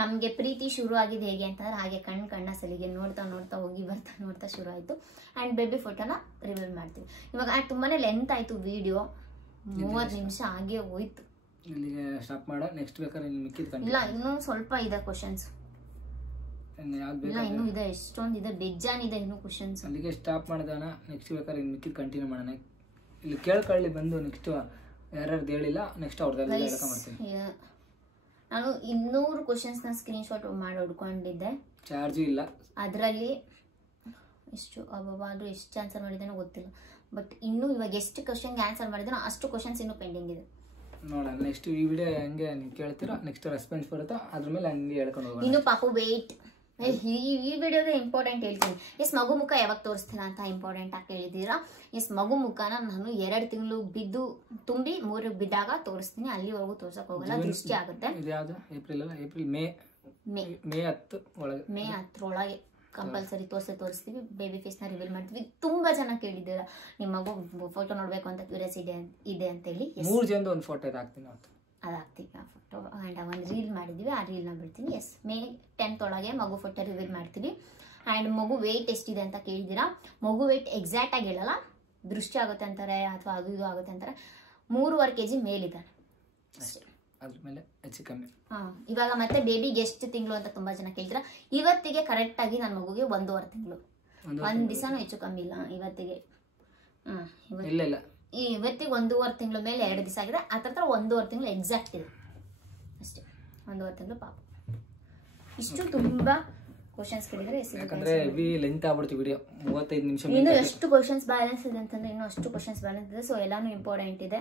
ನಮಗೆ ಪ್ರೀತಿ ಶುರು ಆಗಿದೆ ಹೇಗೆ ಅಂತಂದರೆ, ಹಾಗೆ ಕಣ್ಣ ಸಲಿಗೆ ನೋಡ್ತಾ ಹೋಗಿ ನೋಡ್ತಾ ಶುರು ಆಯಿತು. ಆ್ಯಂಡ್ ಬೇಬಿ ಫೋಟೋನ ರಿವೀಲ್ ಮಾಡ್ತೀವಿ. ಇವಾಗ ತುಂಬಾ ಲೆಂತ್ ಆಯಿತು ವಿಡಿಯೋ, 30 ನಿಮಿಷ ಹಾಗೆ ಹೋಯ್ತು. ಇಲ್ಲಿಗೆ ಸ್ಟಾಪ್ ಮಾಡೋ. ನೆಕ್ಸ್ಟ್ ಬೇಕಾದ್ರೆ ಇನ್ನು ಮಿಕ್ಕಿದ್ದು ಇಲ್ಲ ಕಂಟಿನ್ಯೂ ಇನ್ನೂ ಸ್ವಲ್ಪ ಇದೆ ಕ್ವಶನ್ಸ್. ಯಾವ್ದು ಇಲ್ಲ ಬೇಕಾದ್ರೆ ಇನ್ನೂ ಇದೆ, ಎಷ್ಟೊಂದು ಇದೆ, ಬೇಜಾನಿದೆ ಇನ್ನೂ ಕ್ವಶನ್ಸ್. ಅಲ್ಲಿಗೆ ಸ್ಟಾಪ್ ಮಾಡೋಣ. ನೆಕ್ಸ್ಟ್ ಬೇಕಾದ್ರೆ ಇನ್ನು ಮಿಕ್ಕಿದ್ದು ಕಂಟಿನ್ಯೂ ಮಾಡೋಣ. ಇಲ್ಲಿ ಕೇಳ್ಕೊಳ್ಳಿ ಬಂದು ನೆಕ್ಸ್ಟ್ ಯಾರ್ಯಾರ್ದು ಹೇಳಿಲ್ಲ ನೆಕ್ಸ್ಟ್ ಅವ್ರದ್ದೆಲ್ಲ ಹೇಳ್ಕೊಂಬರ್ತೀನಿ. ನಾನು 200 ಕ್ವಶನ್ಸ್ನ ಸ್ಕ್ರೀನ್ಶಾಟ್ ಮಾಡಿ ಹೊಡ್ಕೊಂಡಿದ್ದೆ. ಚಾರ್ಜು ಇಲ್ಲ ಅದರಲ್ಲಿ ಎಷ್ಟು ಅದು ಎಷ್ಟು ಆನ್ಸರ್ ಮಾಡಿದ್ದೇನೋ ಗೊತ್ತಿಲ್ಲ. ಬಟ್ ಇನ್ನೂ ಇವಾಗ ಎಷ್ಟು ಕ್ವಶನ್ಗೆ ಆನ್ಸರ್ ಮಾಡಿದ್ದೇನೋ ಅಷ್ಟು ಕ್ವಶನ್ಸ್ ಇನ್ನೂ ಪೆಂಡಿಂಗ್ ಇದೆ. ನೋಡೋಣ ನೆಕ್ಸ್ಟ್ ಈ ವಿಡಿಯೋ ಹೆಂಗೆ ನೀವು ಕೇಳ್ತೀರೋ ನೆಕ್ಸ್ಟ್ ರೆಸ್ಪಾನ್ಸ್ ಬರುತ್ತೋ ಅದ್ರ ಮೇಲೆ ಹಂಗೆ ಹೇಳ್ಕೊಂಡು ಹೋಗೋಣ. ಇನ್ನು ಪಾಪು ವೆಯ್ಟ್ ಈ ವಿಡಿಯೋಗೆ ಇಂಪಾರ್ಟೆಂಟ್ ಹೇಳ್ತೀನಿ. ಮಗು ಮುಖ ಯಾವಾಗ ತೋರಿಸ್ತೀನ ಅಂತ ಇಂಪಾರ್ಟೆಂಟ್ ಆಗಿ ಕೇಳಿದ್ದೀರಾ. ಮಗು ಮುಖನ ನಾನು 2 ತಿಂಗಳು ಬಿದ್ದು ತುಂಬಿ 3 ಬಿದ್ದಾಗ ತೋರಿಸ್ತೀನಿ. ಅಲ್ಲಿವರೆಗೂ ತೋರ್ಸಕ್ ಹೋಗಲ್ಲ, ದೃಷ್ಟಿ ಆಗುತ್ತೆ. ಇದು ಯಾವುದು ಏಪ್ರಿಲ್ ಅಲ್ಲ, ಏಪ್ರಿಲ್ ಮೇ 10 ಒಳಗೆ, ಮೇ 10 ಒಳಗೆ ಕಂಪಲ್ಸರಿ ತೋರಿಸ್ತೀವಿ. ಬೇಬಿ ಫೇಸ್ನ ರಿವೀಲ್ ಮಾಡ್ತೀವಿ. ತುಂಬಾ ಜನ ಕೇಳಿದ್ದೀರಾ ನಿಮ್ಮ ಮಗು ಫೋಟೋ ನೋಡ್ಬೇಕು ಅಂತ ಕ್ಯೂರಿಯಾಸಿಟಿ ಇದೆ ಅಂತೇಳಿ. 3 ಜನದ ಒಂದು ಫೋಟೋ ಹಾಕ್ತೀನಿ ಅಂತ ಅದಾಗ್ತೀವಿ ಆ ಫೋಟೋ. ಆ್ಯಂಡ್ ಒಂದು ರೀಲ್ ಮಾಡಿದ್ದೀವಿ, ಆ ರೀಲ್ನ ಬಿಡ್ತೀನಿ. ಮೇ 10th ಒಳಗೆ ಮಗು ಫೋಟೋ ರಿವೀಲ್ ಮಾಡ್ತೀವಿ. ಆ್ಯಂಡ್ ಮಗು ವೆಯ್ಟ್ ಎಷ್ಟಿದೆ ಅಂತ ಕೇಳಿದ್ದೀರಾ. ಮಗು ವೆಯ್ಟ್ ಎಕ್ಸಾಕ್ಟ್ ಆಗಿ ಹೇಳಲ್ಲ, ದೃಷ್ಟಿ ಆಗುತ್ತೆ ಅಂತಾರೆ ಅಥವಾ ಅದು ಇದು ಆಗುತ್ತೆ ಅಂತಾರೆ. 3.5 kg ಮೇಲಿದ್ದಾನೆ ಅಷ್ಟೇ, ಅದ್ರ ಮೇಲೆ ಹೆಚ್ಚು ಕಮ್ಮಿ. ಇವಾಗ ಮತ್ತೆ ಬೇಬಿಗೆ ಎಷ್ಟು ತಿಂಗಳು ಅಂತ ತುಂಬಾ ಜನ ಕೇಳ್ತೀರಾ. ಇವತ್ತಿಗೆ ಕರೆಕ್ಟ್ ಆಗಿ ನನ್ನ ಮಗುಗೆ 1.5 ತಿಂಗಳು. 1 ದಿವಸನೂ ಹೆಚ್ಚು ಕಮ್ಮಿ ಇಲ್ಲ ಇವತ್ತಿಗೆ. ಇಲ್ಲ ಇವತ್ತಿಗೆ 1.5 ತಿಂಗಳು ಮೇಲೆ 2 ದಿವಸ ಆಗಿದೆ. ಆ ಥರ 1.5 ತಿಂಗಳು ಎಕ್ಸಾಕ್ಟ್ ಇದೆ ಅಷ್ಟೇ. 1.5 ತಿಂಗಳು ಪಾಪ. ಇಷ್ಟು ತುಂಬಾ ಕ್ವಶನ್ಸ್ ಕೇಳಿದ್ರೆ ಯಾಕಂದ್ರೆ ಹೆವಿ ಲೆಂತ್ ಆಗ್ಬಿಡ್ತು ವಿಡಿಯೋ, 35 ನಿಮಿಷ. ಇನ್ನು ಎಷ್ಟು ಕ್ವಶನ್ಸ್ ಬ್ಯಾಲೆನ್ಸ್ ಇದೆ ಅಂತಂದ್ರೆ ಇನ್ನೂ ಅಷ್ಟು ಕ್ವಶನ್ಸ್ ಬ್ಯಾಲೆನ್ಸ್ ಇದೆ. ಸೊ ಎಲ್ಲಾನು ಇಂಪಾರ್ಟೆಂಟ್ ಇದೆ.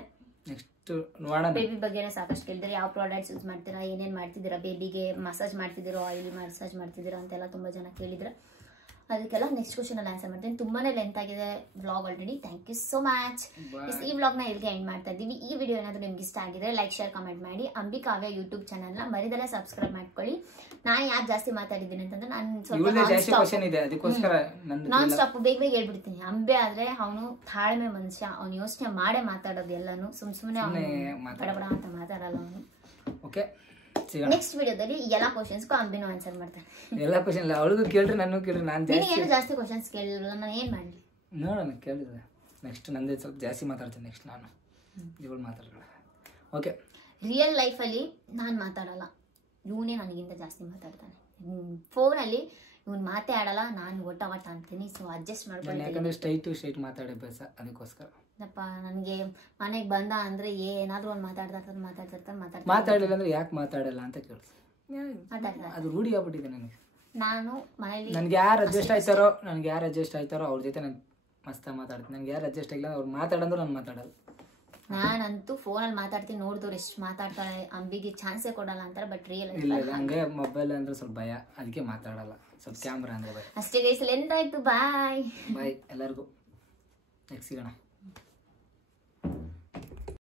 ನೆಕ್ಸ್ಟ್ ನೋಡೋಣ. ಬೇಬಿ ಬಗ್ಗೆನೇ ಸಾಕಷ್ಟು ಕೇಳಿದ್ರೆ ಯಾವ ಪ್ರಾಡಕ್ಟ್ಸ್ ಯೂಸ್ ಮಾಡ್ತೀರಾ, ಏನೇನು ಮಾಡ್ತಿದ್ದೀರಾ, ಬೇಬಿಗೆ ಮಸಾಜ್ ಮಾಡ್ತಿದ್ದೀರೋ, ಆಯಿಲ್ ಮಸಾಜ್ ಮಾಡ್ತಿದ್ದೀರಾ ಅಂತೆಲ್ಲ ತುಂಬ ಜನ ಕೇಳಿದ್ರೆ ಅದಕ್ಕೆಲ್ಲ ನೆಕ್ಸ್ಟ್ ಕ್ವಶನ್ ಅಲ್ಲಿ ಆನ್ಸರ್ ಮಾಡ್ತೀನಿ. ತುಂಬಾನೇ ಲೆಂತ್ ಆಗಿದೆ vlog already. Thank you so much. ಈ ವ್ಲಾಗ್ನ ಇಲ್ಲಿಗೆ ಎಂಡ್ ಮಾಡ್ತಾ ಇದ್ದೀವಿ. ಈ ವಿಡಿಯೋ ಏನಾದರೂ ನಿಮ್ಗೆ ಇಷ್ಟ ಆಗಿದ್ರೆ ಲೈಕ್ ಶೇರ್ ಕಮೆಂಟ್ ಮಾಡಿ. ಅಂಬಿಕಾವ್ಯ ಯೂಟ್ಯೂಬ್ ಚಾನಲ್ನ ಮರಿದಲ್ಲೇ ಸಬ್ಸ್ಕ್ರೈಬ್ ಮಾಡ್ಕೊಳ್ಳಿ. ನಾನು ಯಾಕೆ ಜಾಸ್ತಿ ಮಾತಾಡಿದ್ದೀನಿ ಅಂತಂದ್ರೆ ನಾನು ಸ್ವಲ್ಪ ನಾನ್ ಸ್ಟಾಪ್ ಬೇಗ ಹೇಳ್ಬಿಡ್ತೀನಿ. ಅಂಬೆ ಆದ್ರೆ ಅವನು ತಾಳ್ಮೆ ಮನುಷ್ಯ, ಅವ್ನು ಯೋಚನೆ ಮಾಡೇ ಮಾತಾಡೋದು ಎಲ್ಲಾನು. ಸುಮ್ಮನೆ ಅವನು ಬಡಬಡ ಅಂತ ಮಾತಾಡಲ್ಲ ಅವನು. ಓಕೆ, ನೆಕ್ಸ್ಟ್ ವಿಡಿಯೋದಲ್ಲಿ ಎಲ್ಲಾ ಕ್ವಶನ್ಸ್ಗೂ ಅಂಬಿನೂ ಆನ್ಸರ್ ಮಾಡ್ತಾನೆ. ಎಲ್ಲ ಕ್ವಶನ್ ಇಲ್ಲ, ಅವಳಿಗೂ ಕೇಳ್ರಿ ನನಗೂ ಕೇಳ್ರಿ. ನಾನು ಜಾಸ್ತಿ ಕ್ವಶನ್ಸ್ ಕೇಳಿಲ್ಲ, ನಾನು ಏನ್ ಮಾಡ್ಲಿ ನೋಡೋಣ. ಕೇಳಿದ್ರೆ ನೆಕ್ಸ್ಟ್ ನಂದೇ ಸ್ವಲ್ಪ ಜಾಸ್ತಿ ಮಾತಾಡ್ತೀನಿ. ನೆಕ್ಸ್ಟ್ ನಾನು ಇವಳು ಮಾತಾಡೋಣ. ಓಕೆ, ರಿಯಲ್ ಲೈಫಲ್ಲಿ ನಾನು ಮಾತಾಡಲ್ಲ, ಇವನೇ ನನಗಿಂತ ಜಾಸ್ತಿ ಮಾತಾಡ್ತಾನೆ. ಫೋನಲ್ಲಿ ಇವನು ಮಾತೇ ಆಡಲ್ಲ, ನಾನು ಒಟ್ಟ ಅಂತೀನಿ. ಸೊ ಅಡ್ಜಸ್ಟ್ ಮಾಡ್ಕೊಂಡು, ಯಾಕಂದ್ರೆ ಸ್ಟ್ರೈಟ್ ಮಾತಾಡೋ ಅಭ್ಯಾಸ, ಅದಕ್ಕೋಸ್ಕರ. ನನಗೆ ಮನೆಗೆ ಬಂದ ಅಂದ್ರೆ ಏನಾದ್ರು ಒಂದು ಮಾತಾಡಲಿಲ್ಲ ಅಂದ್ರೆ ಯಾಕೆ ಮಾತಾಡಲ್ಲ ಅಂತ ಕೇಳ್ತೀನಿ. ಅದು ರೂಢಿ ಆಗ್ಬಿಟ್ಟಿದೆ ನನಗೆ. ನಾನು ಮನೇಲಿ ನನ್ಗೆ ಯಾರು ಅಡ್ಜಸ್ಟ್ ಆಯ್ತಾರೋ ಅವ್ರ ಜೊತೆ ನಾನು ಮಸ್ತ ಮಾತಾಡ್ತೀನಿ. ನನ್ಗೆ ಯಾರು ಅಡ್ಜಸ್ಟ್ ಆಗಿಲ್ಲ ಅವ್ರು ಮಾತಾಡಂದ್ರು ನಾನು ಮಾತಾಡಲ್ಲ. ನಾನಂತೂ ಫೋನಲ್ಲಿ ಮಾತಾಡ್ತೀನಿ, ನೋಡಿದವ್ರು ಎಷ್ಟು ಮಾತಾಡ್ತಾಳೆ, ಅಂಬಿಗೆ ಚಾನ್ಸೇ ಕೊಡಲ್ಲ ಅಂತಾರೆ. ಬಟ್ ರಿಯಲ್ ಇಲ್ಲ ಹಂಗೆ ಮೊಬೈಲ್ ಅಂದ್ರೆ ಸ್ವಲ್ಪ ಭಯ, ಅದಕ್ಕೆ ಮಾತಾಡಲ್ಲ. ಸ್ವಲ್ಪ ಕ್ಯಾಮ್ರಾ ಅಂದ್ರೆ ಭಯ ಅಷ್ಟೇ. ಗೈಸ್ ಲೆಂತ್ ಆಯ್ತು. ಬಾಯ್ ಎಲ್ಲರಿಗೂ ನೆಕ್ಸ್ಟ್ ಸಿಗೋಣ.